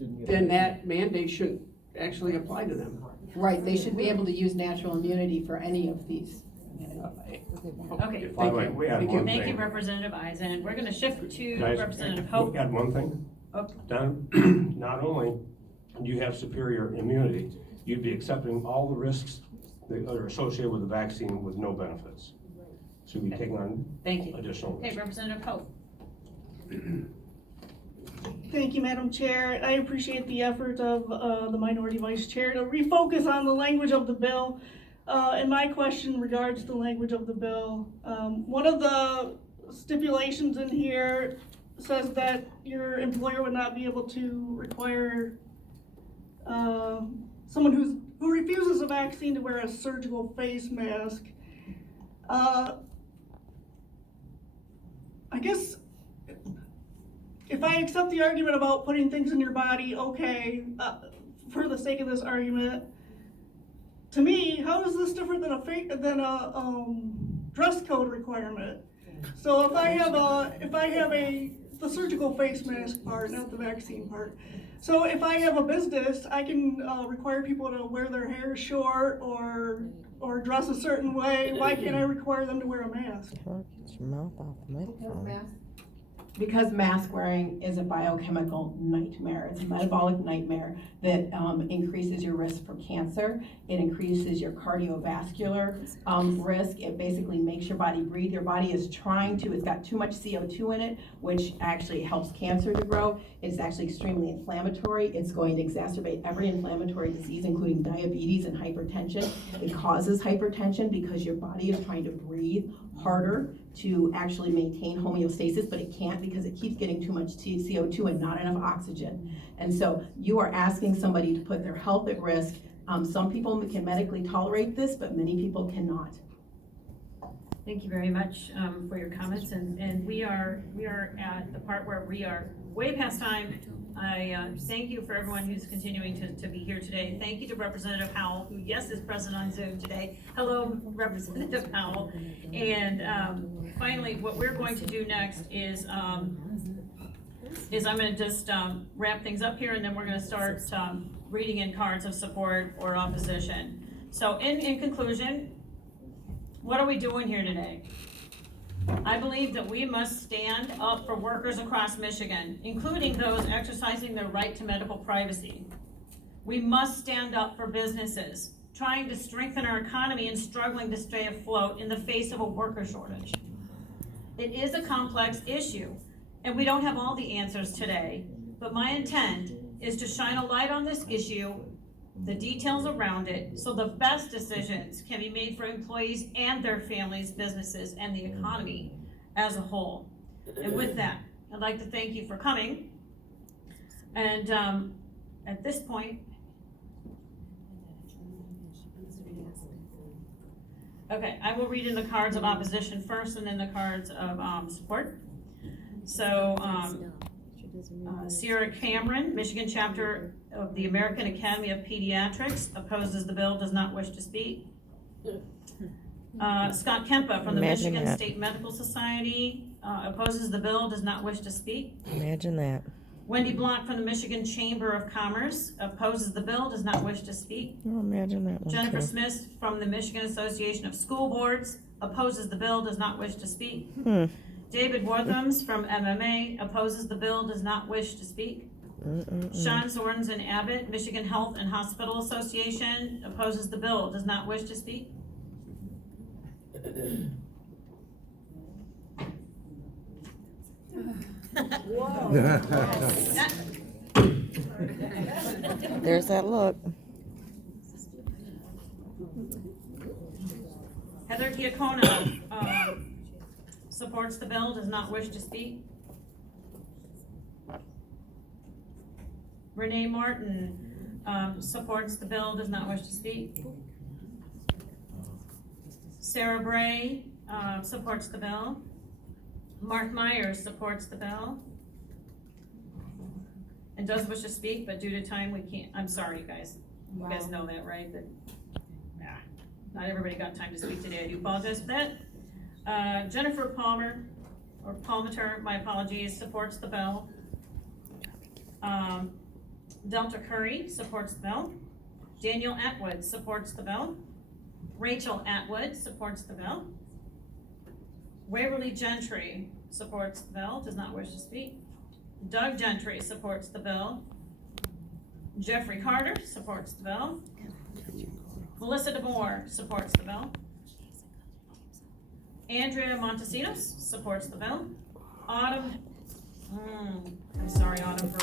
then that mandate shouldn't actually apply to them. Right, they should be able to use natural immunity for any of these. Okay, If I might add one thank you, thing. Representative Eisen. We're gonna shift to Guys, Representative Hope. add one thing. Oh. Don, not only do you have superior immunity, you'd be accepting all the risks that are associated with the vaccine with no benefits. So you'd be taking on Thank you. additional Okay, risk. Representative Hope. Thank you, Madam Chair. I appreciate the effort of the Minority Vice Chair to refocus on the language of the bill. And my question regards the language of the bill. One of the stipulations in here says that your employer would not be able to require someone who refuses a vaccine to wear a surgical face mask. I guess if I accept the argument about putting things in your body, okay, for the sake of this argument, to me, how is this different than a dress code requirement? So if I have the surgical face mask part, not the vaccine part. So if I have a business, I can require people to wear their hair short or dress a certain way. Why can't I require them to wear a mask? Get your mouth off the microphone. because mask wearing is a biochemical nightmare. It's a metabolic nightmare that increases your risk for cancer. It increases your cardiovascular risk. It basically makes your body breathe. Your body is trying to, it's got too much CO2 in it, which actually helps cancer to grow. It's actually extremely inflammatory. It's going to exacerbate every inflammatory disease, including diabetes and hypertension. It causes hypertension because your body is trying to breathe harder to actually maintain homeostasis, but it can't because it keeps getting too much CO2 and not enough oxygen. And so you are asking somebody to put their health at risk. Some people can medically tolerate this, but many people cannot. Thank you very much for your comments, and we are at the part where we are way past time. I thank you for everyone who's continuing to be here today. Thank you to Representative Howell, who, yes, is present on Zoom today. Hello, Representative Howell. And finally, what we're going to do next is I'm going to just wrap things up here, and then we're going to start reading in cards of support or opposition. So in conclusion, what are we doing here today? I believe that we must stand up for workers across Michigan, including those exercising their right to medical privacy. We must stand up for businesses trying to strengthen our economy and struggling to stay afloat in the face of a worker shortage. It is a complex issue, and we don't have all the answers today, but my intent is to shine a light on this issue, the details around it, so the best decisions can be made for employees and their families, businesses, and the economy as a whole. And with that, I'd like to thank you for coming. And at this point, okay, I will read in the cards of opposition first and then the cards of support. So, Sierra Cameron, Michigan chapter of the American Academy of Pediatrics, opposes the bill, does not wish to speak. Scott Kempa from the Michigan State Medical Society opposes the bill, does not wish to speak. Imagine that. Wendy Block from the Michigan Chamber of Commerce opposes the bill, does not wish to speak. Oh, imagine that one Jennifer too. Smith from the Michigan Association of School Boards opposes the bill, does not wish to speak. David Worthams from MMA opposes the bill, does not wish to speak. Sean Sorensen Abbott, Michigan Health and Hospital Association opposes the bill, does not wish to speak. There's that look. Heather Giacono supports the bill, does not wish to speak. Renee Martin supports the bill, does not wish to speak. Sarah Bray supports the bill. Mark Myers supports the bill and does wish to speak, but due to time we can't. I'm sorry, you guys. You guys know that, right? That not everybody got time to speak today. I do apologize for that. Jennifer Palmer, or Palmater, my apologies, supports the bill. Delta Curry supports the bill. Daniel Atwood supports the bill. Rachel Atwood supports the bill. Waverly Gentry supports the bill, does not wish to speak. Doug Gentry supports the bill. Jeffrey Carter supports the bill. Melissa DeMoore supports the bill. Andrea Montesinos supports the bill. Autumn, I'm sorry, Autumn, for